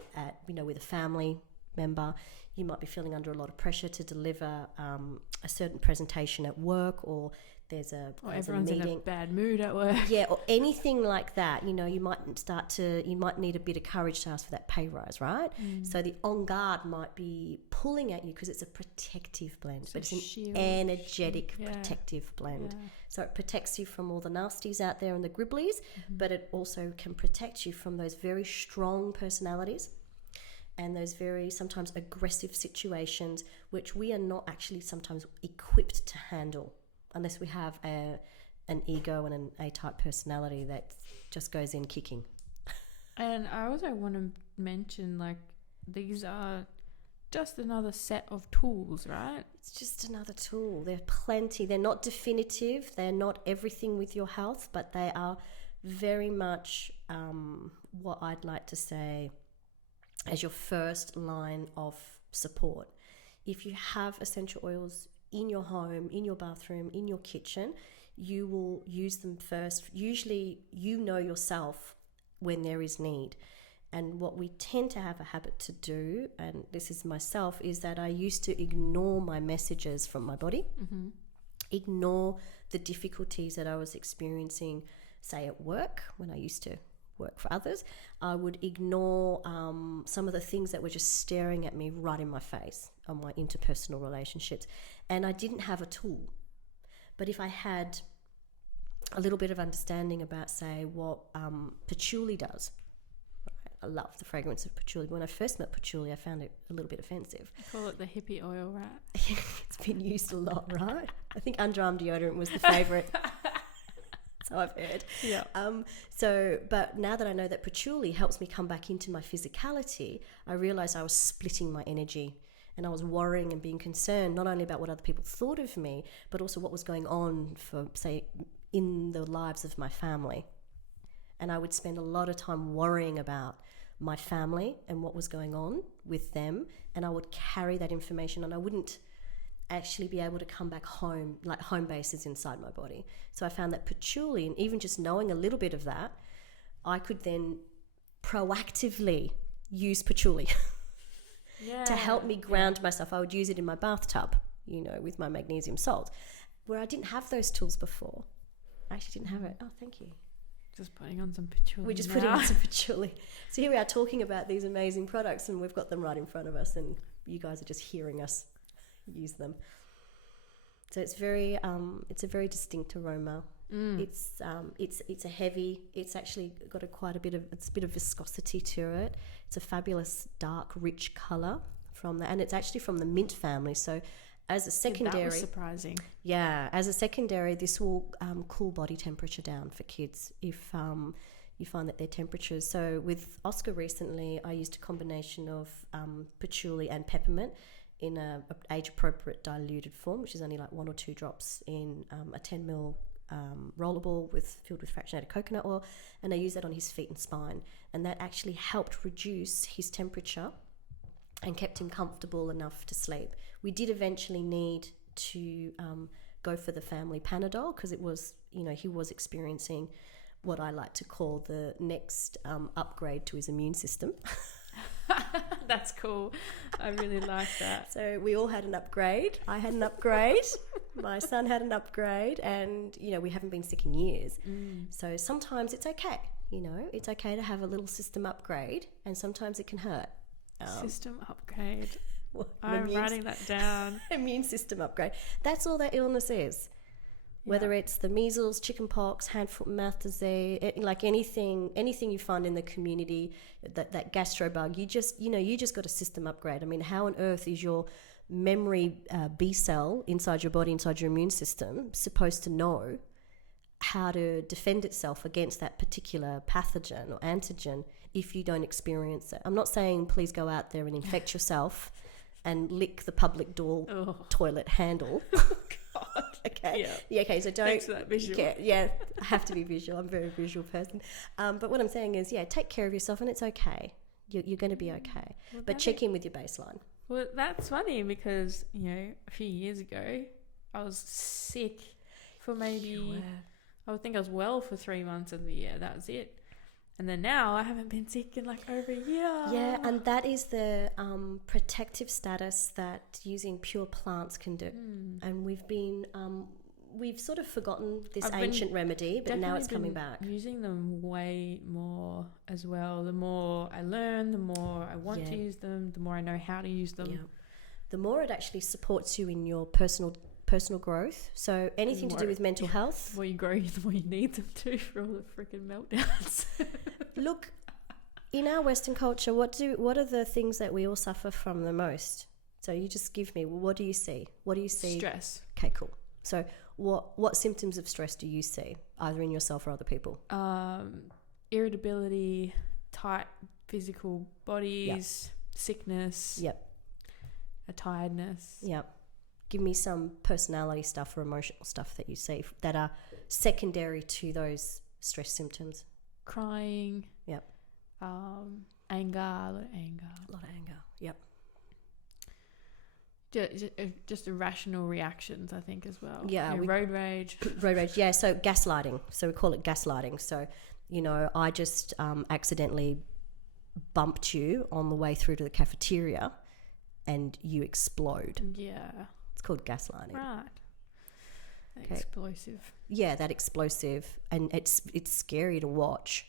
with a family member. You might be feeling under a lot of pressure to deliver a certain presentation at work, or there's everyone's a meeting. In a bad mood at work. Yeah, or anything like that. You might need a bit of courage to ask for that pay rise, right? So the On Guard might be pulling at you because it's a protective blend, but it's an energetic protective blend. Yeah. So it protects you from all the nasties out there and the gribblies, but it also can protect you from those very strong personalities and those very sometimes aggressive situations, which we are not actually sometimes equipped to handle unless we have an ego and an A-type personality that just goes in kicking. And I also want to mention, these are just another set of tools, right? It's just another tool. There are plenty. They're not definitive. They're not everything with your health, but they are very much what I'd like to say as your first line of support. If you have essential oils in your home, in your bathroom, in your kitchen, you will use them first. Usually yourself when there is need. And what we tend to have a habit to do, and this is myself, is that I used to ignore my messages from my body, ignore the difficulties that I was experiencing, say at work when I used to work for others. I would ignore some of the things that were just staring at me right in my face on my interpersonal relationships, and I didn't have a tool. But if I had a little bit of understanding about, say, what patchouli does, I love the fragrance of patchouli. When I first met patchouli, I found it a little bit offensive. I call it the hippie oil, right? It's been used a lot, right? I think underarm deodorant was the favourite. So I've heard. Yeah. But now that I know that patchouli helps me come back into my physicality, I realised I was splitting my energy. And I was worrying and being concerned not only about what other people thought of me, but also what was going on for, say, in the lives of my family. And I would spend a lot of time worrying about my family and what was going on with them. And I would carry that information, and I wouldn't actually be able to come back home, like home base is inside my body. So I found that patchouli, and even just knowing a little bit of that, I could then proactively use patchouli to help me ground myself. I would use it in my bathtub, with my magnesium salt, where I didn't have those tools before. I actually didn't have it. Oh, thank you. Just putting on some patchouli. We're just putting on some patchouli. So here we are talking about these amazing products, and we've got them right in front of us, and you guys are just hearing us use them. So it's a very distinct aroma. It's a heavy. It's actually got quite a bit of viscosity to it. It's a fabulous dark, rich color from that, and it's actually from the mint family. So, as a secondary, that was surprising. Yeah, as a secondary, this will cool body temperature down for kids if you find that their temperatures. So with Oscar recently, I used a combination of patchouli and peppermint in a age-appropriate diluted form, which is only like 1 or 2 drops in a 10 ml roller ball filled with fractionated coconut oil, and I used that on his feet and spine, and that actually helped reduce his temperature and kept him comfortable enough to sleep. We did eventually need to go for the family Panadol because it was, he was experiencing what I like to call the next upgrade to his immune system. That's cool. I really like that. So we all had an upgrade. I had an upgrade. My son had an upgrade, and we haven't been sick in years. So sometimes it's okay. It's okay to have a little system upgrade, and sometimes it can hurt. System upgrade. I'm writing that down. Immune system upgrade. That's all that illness is. Whether it's the measles, chickenpox, hand, foot, mouth disease, like anything you find in the community, that gastro bug, you just got a system upgrade. I mean, how on earth is your memory B cell inside your body, inside your immune system, supposed to know how to defend itself against that particular pathogen or antigen if you don't experience it? I'm not saying please go out there and infect yourself and lick the public toilet handle. God. Okay. Yeah. Okay. So don't. Thanks for that visual. Yeah. I have to be visual. I'm a very visual person. But what I'm saying is, take care of yourself, and it's okay. You're going to be okay. Well, but check in with your baseline. Well, that's funny because a few years ago, I was sick for maybe. I would think I was well for 3 months of the year. That was it. And then now I haven't been sick in like over a year. Yeah, and that is the protective status that using pure plants can do. And we've sort of forgotten this ancient remedy, but now it's coming back. Using them way more as well. The more I learn, the more I want to use them, the more I know how to use them. Yeah. The more it actually supports you in your personal growth. So anything to do with mental health. The more you grow, the more you need them to for all the freaking meltdowns. Look, in our Western culture, what are the things that we all suffer from the most? So you just give me, what do you see? What do you see? Stress. Okay, cool. So what symptoms of stress do you see, either in yourself or other people? Irritability, tight physical bodies, sickness, a tiredness. Yep. Give me some personality stuff or emotional stuff that you see that are secondary to those stress symptoms. Crying. Yep. Anger. A lot of anger. Yep. Just irrational reactions, I think, as well. Yeah. Road rage. Road rage. Yeah. So gaslighting. So we call it gaslighting. So, I just accidentally bumped you on the way through to the cafeteria and you explode. Yeah. It's called gaslighting. Right. Explosive. Yeah, that explosive. And it's scary to watch.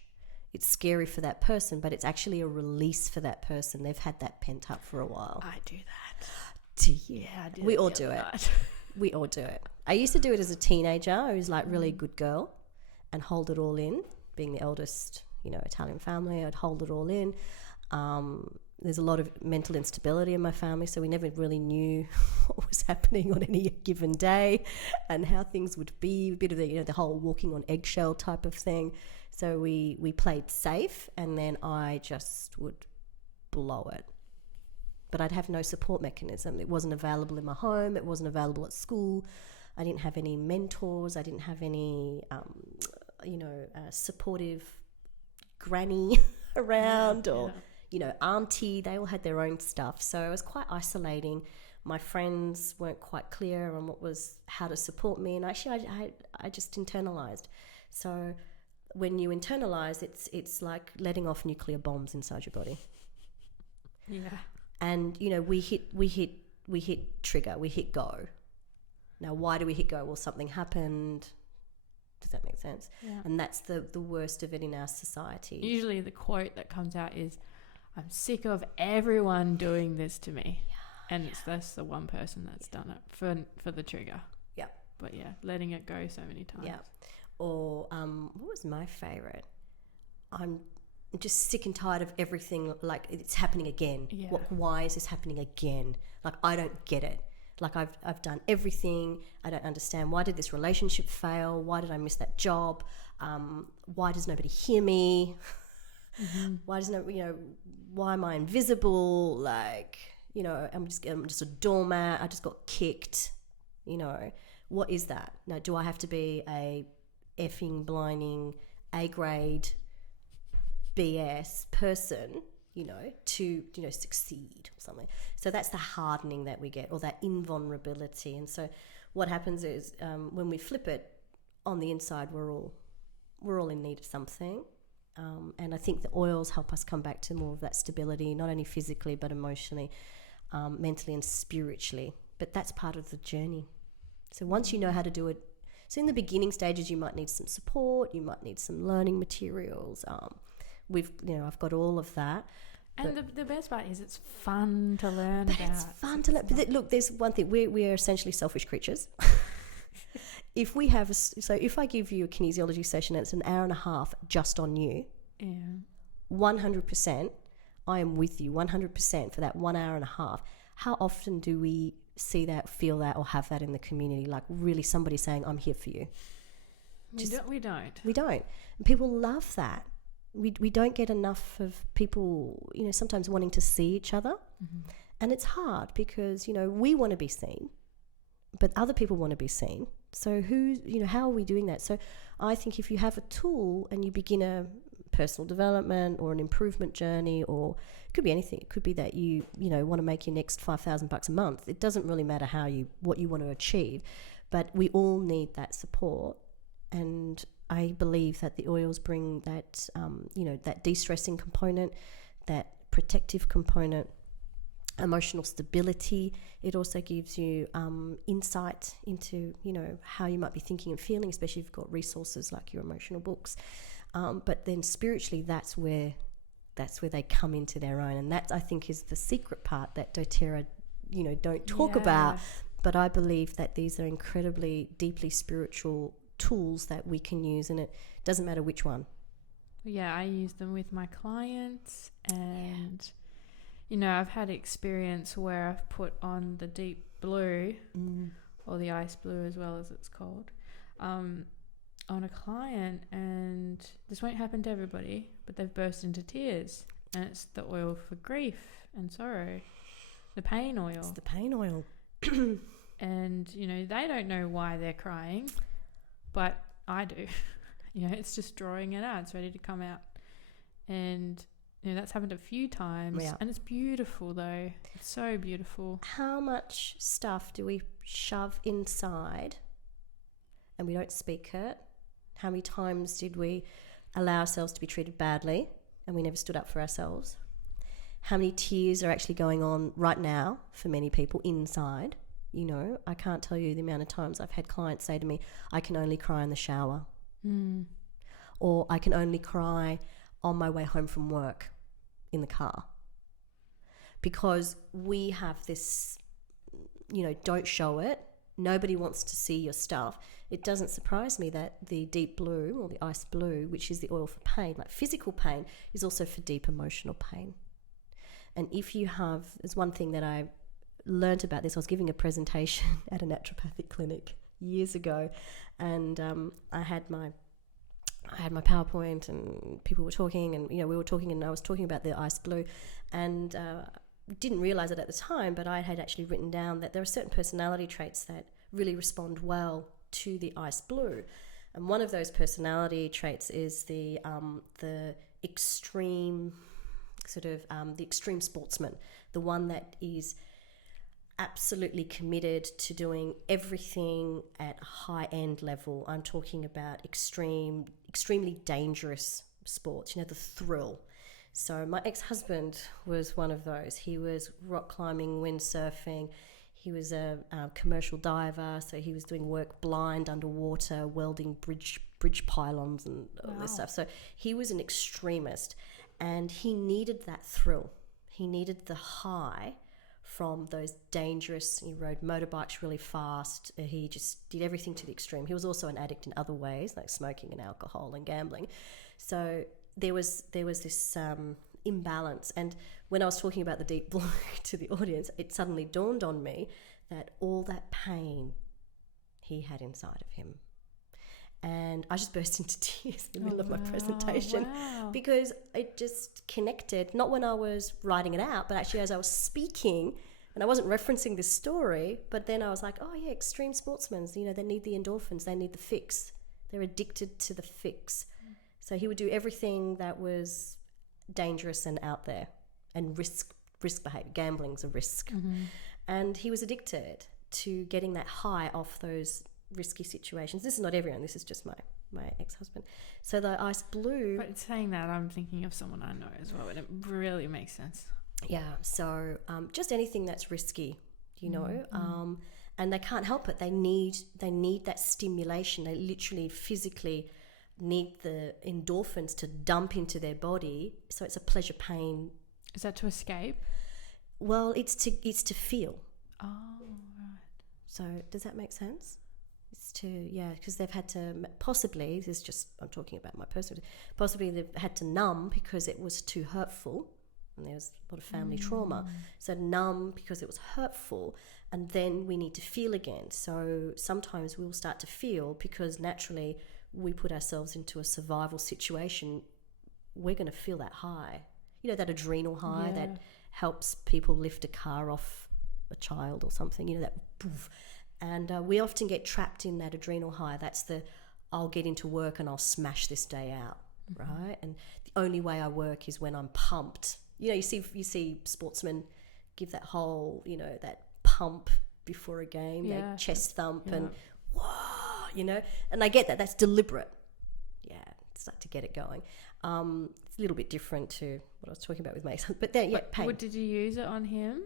It's scary for that person, but it's actually a release for that person. They've had that pent up for a while. I do that. Do you? Yeah, I do. We all do it. We all do it. I used to do it as a teenager. I was like really good girl and hold it all in. Being the eldest, Italian family, I'd hold it all in. There's a lot of mental instability in my family, so we never really knew what was happening on any given day and how things would be, a bit of the whole walking on eggshell type of thing. So we played safe, and then I just would blow it. but I'd have no support mechanism. It wasn't available in my home. It wasn't available at school. I didn't have any mentors. I didn't have any, supportive granny around or, auntie. They all had their own stuff. So it was quite isolating. My friends weren't quite clear on how to support me. And actually, I just internalized. So when you internalize, it's like letting off nuclear bombs inside your body. Yeah. And, we hit trigger, we hit go. Now, why do we hit go? Well, something happened. Does that make sense? Yeah. And that's the worst of it in our society. Usually the quote that comes out is, I'm sick of everyone doing this to me. Yeah, and that's the one person that's done it for the trigger. Yeah. But yeah, letting it go so many times. Yeah. Or what was my favourite? I'm just sick and tired of everything, like it's happening again. Yeah. Why is this happening again? Like, I don't get it. Like, I've done everything. I don't understand. Why did this relationship fail? Why did I miss that job? Why does nobody hear me? Mm-hmm. Why am I invisible? Like, I'm just a doormat. I just got kicked. What is that? Now, do I have to be a effing blinding A grade BS person, to, succeed or something? So that's the hardening that we get, or that invulnerability. And so what happens is when we flip it on the inside, we're all in need of something. And I think the oils help us come back to more of that stability, not only physically, but emotionally, mentally and spiritually. But that's part of the journey. So once you know how to do it, so in the beginning stages, you might need some support, you might need some learning materials. I've got all of that. And the best part is it's fun to learn about. It's fun to learn. But look, there's one thing. We are essentially selfish creatures. If I give you a kinesiology session and it's an hour and a half just on you, 100%, I am with you 100% for that 1 hour and a half. How often do we see that, feel that, or have that in the community? Like, really somebody saying, I'm here for you. We don't. And people love that. We don't get enough of people, sometimes wanting to see each other. Mm-hmm. And it's hard because, we want to be seen, but other people want to be seen. So how are we doing that? So I think if you have a tool and you begin a personal development or an improvement journey, or it could be anything. It could be that you want to make your next $5,000 a month. It doesn't really matter what you want to achieve, but we all need that support. And I believe that the oils bring that, that de-stressing component, that protective component, emotional stability. It also gives you insight into, how you might be thinking and feeling, especially if you've got resources like your emotional books. But then spiritually, that's where they come into their own. And that, I think, is the secret part that doTERRA, don't talk about. But I believe that these are incredibly deeply spiritual tools that we can use, and it doesn't matter which one. Yeah, I use them with my clients, and I've had experience where I've put on the deep blue, or the ice blue as well as it's called, on a client, and this won't happen to everybody, but they've burst into tears, and it's the oil for grief and sorrow, the pain oil. It's the pain oil. And they don't know why they're crying, but I do. It's just drawing it out. It's ready to come out. And, that's happened a few times. Yeah. And it's beautiful, though. It's so beautiful. How much stuff do we shove inside and we don't speak it? How many times did we allow ourselves to be treated badly and we never stood up for ourselves? How many tears are actually going on right now for many people inside? I can't tell you the amount of times I've had clients say to me, I can only cry in the shower. Or I can only cry on my way home from work in the car. Because we have this, don't show it. Nobody wants to see your stuff. It doesn't surprise me that the deep blue or the ice blue, which is the oil for pain, like physical pain, is also for deep emotional pain. And if you have, there's one thing that I learned about this. I was giving a presentation at a naturopathic clinic years ago, and I had my PowerPoint, and people were talking, and we were talking, and I was talking about the ice blue, and didn't realize it at the time, but I had actually written down that there are certain personality traits that really respond well to the ice blue. And one of those personality traits is the extreme the extreme sportsman, the one that is absolutely committed to doing everything at a high end level. I'm talking about extremely dangerous sports, the thrill. So my ex-husband was one of those. He was rock climbing, windsurfing. He was a commercial diver, so he was doing work blind underwater, welding bridge pylons and all this stuff. So he was an extremist, and he needed that thrill. He needed the high from those dangerous. He rode motorbikes really fast. He just did everything to the extreme. He was also an addict in other ways, like smoking and alcohol and gambling. So there was this imbalance. And when I was talking about the deep blue to the audience, it suddenly dawned on me that all that pain he had inside of him. And I just burst into tears in the middle of my presentation because it just connected, not when I was writing it out, but actually as I was speaking. And I wasn't referencing this story, but then I was like, oh yeah, extreme sportsmen, they need the endorphins, they need the fix. They're addicted to the fix. So he would do everything that was dangerous and out there and risk behavior. Gambling's a risk. Mm-hmm. And he was addicted to getting that high off those risky situations. This is not everyone. This is just my ex-husband. So the ice blue... But saying that, I'm thinking of someone I know as well, and it really makes sense. Yeah, so just anything that's risky, and they can't help it. They need that stimulation. They literally physically need the endorphins to dump into their body. So it's a pleasure pain. Is that to escape? Well, it's to feel. Oh, right. So does that make sense? It's because they've had to possibly, this is just, I'm talking about my personal, possibly they've had to numb because it was too hurtful. And there's a lot of family trauma. So numb because it was hurtful, and then we need to feel again. So sometimes we'll start to feel because naturally we put ourselves into a survival situation. We're going to feel that high, that adrenal high that helps people lift a car off a child or something, that poof. And we often get trapped in that adrenal high. That's I'll get into work and I'll smash this day out, right? And the only way I work is when I'm pumped. You see sportsmen give that whole, that pump before a game, they chest thump and whoa, and I get that. That's deliberate. Yeah, start to get it going. It's a little bit different to what I was talking about with my ex-husband. But then, pain. Did you use it on him?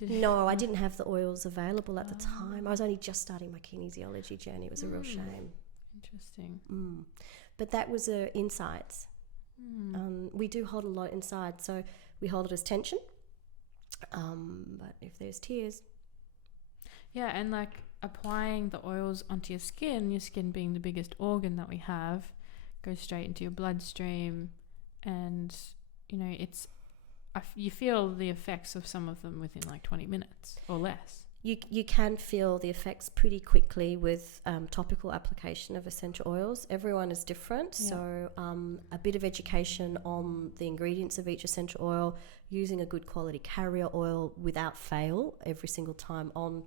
No, I didn't have the oils available at the time. I was only just starting my kinesiology journey. It was a real shame. Interesting. But that was insights. We do hold a lot inside, so we hold it as tension. But if there's tears, and like applying the oils onto your skin being the biggest organ that we have, goes straight into your bloodstream, and you feel the effects of some of them within like 20 minutes or less. You can feel the effects pretty quickly with topical application of essential oils. Everyone is different, so a bit of education on the ingredients of each essential oil, using a good quality carrier oil without fail every single time on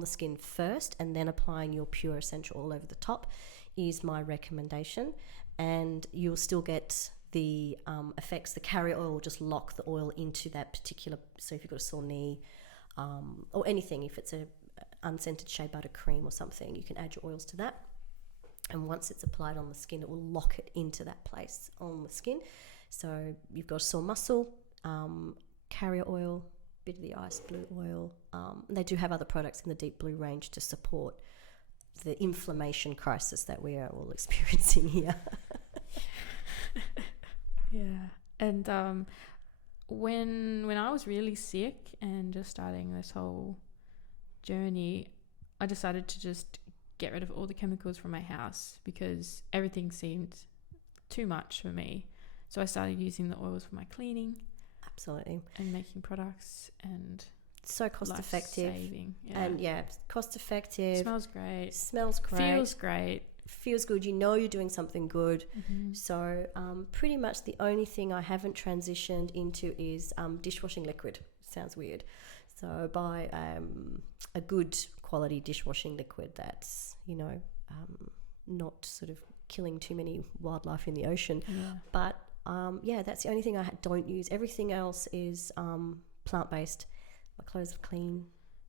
the skin first, and then applying your pure essential oil over the top is my recommendation. And you'll still get the effects. The carrier oil will just lock the oil into that particular, so if you've got a sore knee, or anything, if it's a unscented shea butter cream or something, you can add your oils to that, and once it's applied on the skin, it will lock it into that place on the skin. So you've got a sore muscle, carrier oil, bit of the ice blue oil. They do have other products in the deep blue range to support the inflammation crisis that we are all experiencing here. And when I was really sick and just starting this whole journey, I decided to just get rid of all the chemicals from my house because everything seemed too much for me. So I started using the oils for my cleaning. Absolutely. And making products, and so cost effective. Saving. And cost effective. Smells great. Feels great. Feels good. You're doing something good. So pretty much the only thing I haven't transitioned into is dishwashing liquid. sounds weird. So buy a good quality dishwashing liquid that's, not sort of killing too many wildlife in the ocean. But that's the only thing I don't use. Everything else is plant-based. My clothes are clean.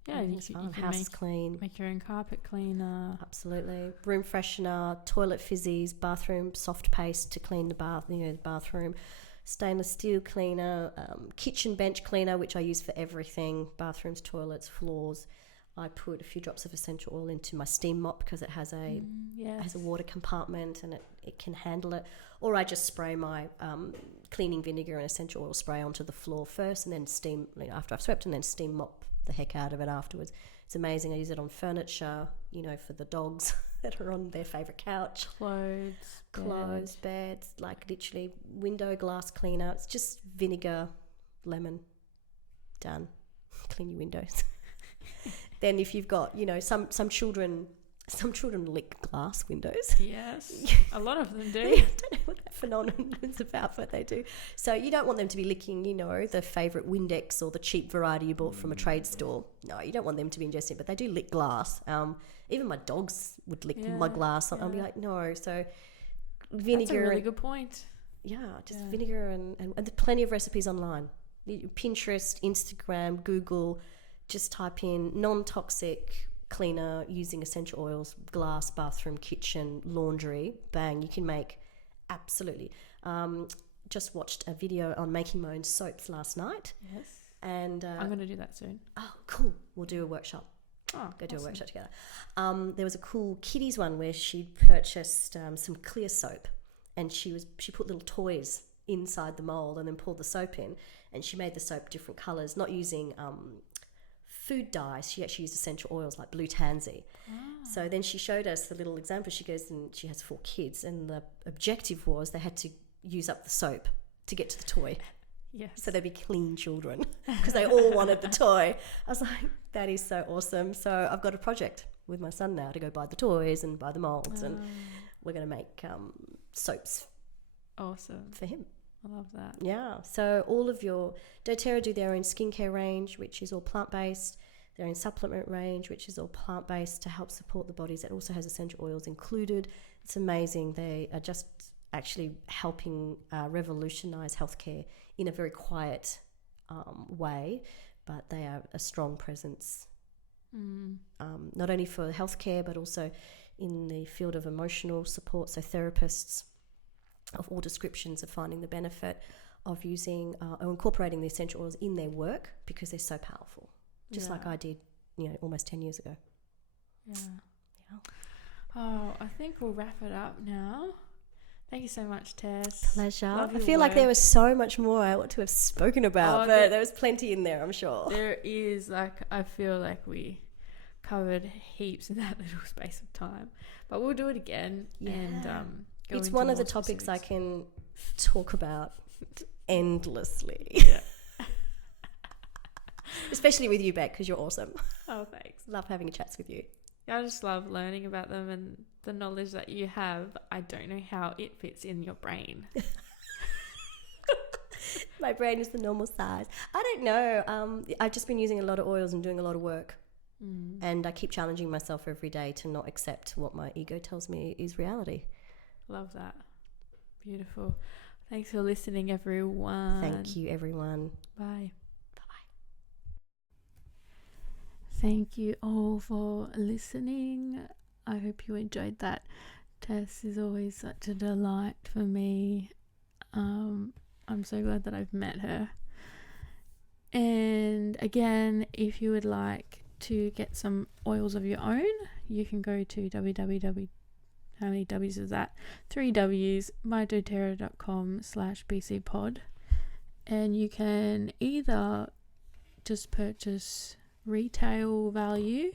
Yeah, you can house is clean. Make your own carpet cleaner. Absolutely. Room freshener, toilet fizzies, bathroom soft paste to clean the bathroom, stainless steel cleaner, kitchen bench cleaner, which I use for everything, bathrooms, toilets, floors. I put a few drops of essential oil into my steam mop because it has a water compartment and it can handle it. Or I just spray my cleaning vinegar and essential oil spray onto the floor first, and then steam after I've swept, and then steam mop the heck out of it afterwards. It's amazing. I use it on furniture, for the dogs that are on their favourite couch. Clothes, beds, like literally window glass cleaner. It's just vinegar, lemon, done. Clean your windows. Then if you've got, some children lick glass windows. Yes, a lot of them do. I don't know what that phenomenon is about, but they do. So you don't want them to be licking, the favourite Windex or the cheap variety you bought from a trade store. No, you don't want them to be ingesting, but they do lick glass. Even my dogs would lick my glass. I'll be like, no. So vinegar. That's a really good point. Yeah, just vinegar and there's plenty of recipes online. Pinterest, Instagram, Google. Just type in non-toxic cleaner using essential oils, glass, bathroom, kitchen, laundry. Bang, you can make absolutely. Just watched a video on making my own soaps last night. Yes. And I'm going to do that soon. Oh, cool. We'll do a workshop. Oh, Go do awesome. a workshop together. There was a cool kiddies one where she purchased some clear soap, and she put little toys inside the mold and then poured the soap in, and she made the soap different colours, not using food dyes. She actually used essential oils like blue tansy. So then she showed us the little example. She goes, and she has 4 kids, and the objective was they had to use up the soap to get to the toy. Yes. So they'd be clean children because they all wanted the toy. I was like, that is so awesome. So I've got a project with my son now to go buy the toys and buy the molds, and we're going to make soaps. Awesome. For him. I love that. Yeah. So all of your doTERRA do their own skincare range, which is all plant-based. Their own supplement range, which is all plant-based to help support the bodies. It also has essential oils included. It's amazing. They are just actually helping revolutionise healthcare in a very quiet way, but they are a strong presence, not only for healthcare, but also in the field of emotional support. So therapists of all descriptions are finding the benefit of using or incorporating the essential oils in their work because they're so powerful, just like I did, almost 10 years ago. Yeah. Oh, I think we'll wrap it up now. Thank you so much, Tess. Pleasure. Love I your feel like there work. was so much more I ought to have spoken about, but there was plenty in there, I'm sure. There is, I feel like we covered heaps in that little space of time. But we'll do it again. Yeah. And go it's into one of the more topics specifics. I can talk about endlessly. Yeah. Especially with you, Beck, because you're awesome. Oh, thanks. Love having chats with you. I just love learning about them and the knowledge that you have. I don't know how it fits in your brain. My brain is the normal size. I don't know. I've just been using a lot of oils and doing a lot of work. And I keep challenging myself every day to not accept what my ego tells me is reality. Love that. Beautiful. Thanks for listening, everyone. Thank you, everyone. Bye. Thank you all for listening. I hope you enjoyed that. Tess is always such a delight for me. I'm so glad that I've met her. And again, if you would like to get some oils of your own, you can go to how many W's is that? 3 W's, mydoterra.com/bcpod. And you can either just purchase retail value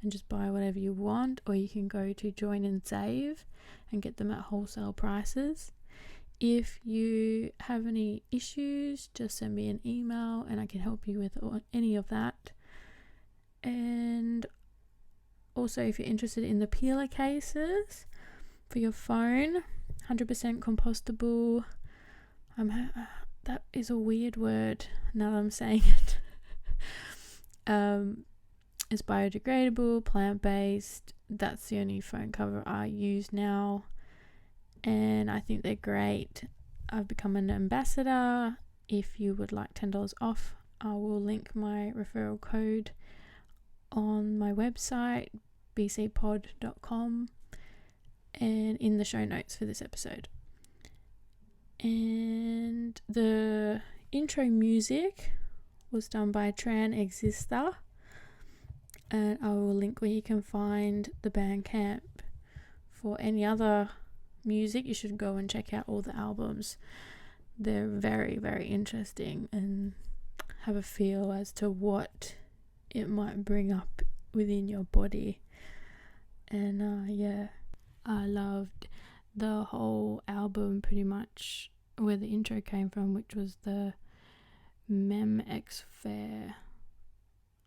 and just buy whatever you want, or you can go to Join and Save and get them at wholesale prices. If you have any issues, just send me an email and I can help you with any of that. And also, if you're interested in the peeler cases for your phone, 100% compostable. That is a weird word now that I'm saying it. It's biodegradable, plant-based. That's the only phone cover I use now, and I think they're great. I've become an ambassador. If you would like $10 off, I will link my referral code on my website, bcpod.com, and in the show notes for this episode. And the intro music was done by Tran Exista, and I will link where you can find the Bandcamp. For any other music, you should go and check out all the albums. They're very, very interesting and have a feel as to what it might bring up within your body. And I loved the whole album, pretty much where the intro came from, which was the Mem X Fair.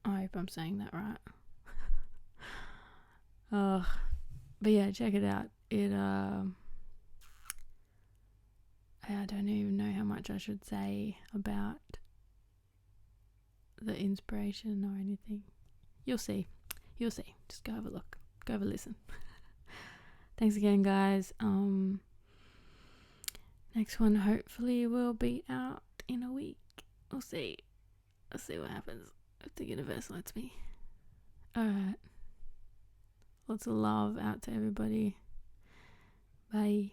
I hope I'm saying that right. But yeah, check it out. I don't even know how much I should say about the inspiration or anything. You'll see. Just go have a look. Go have a listen. Thanks again, guys. Next one hopefully will be out in a week. We'll see what happens if the universe lets me. Alright. Lots of love out to everybody. Bye.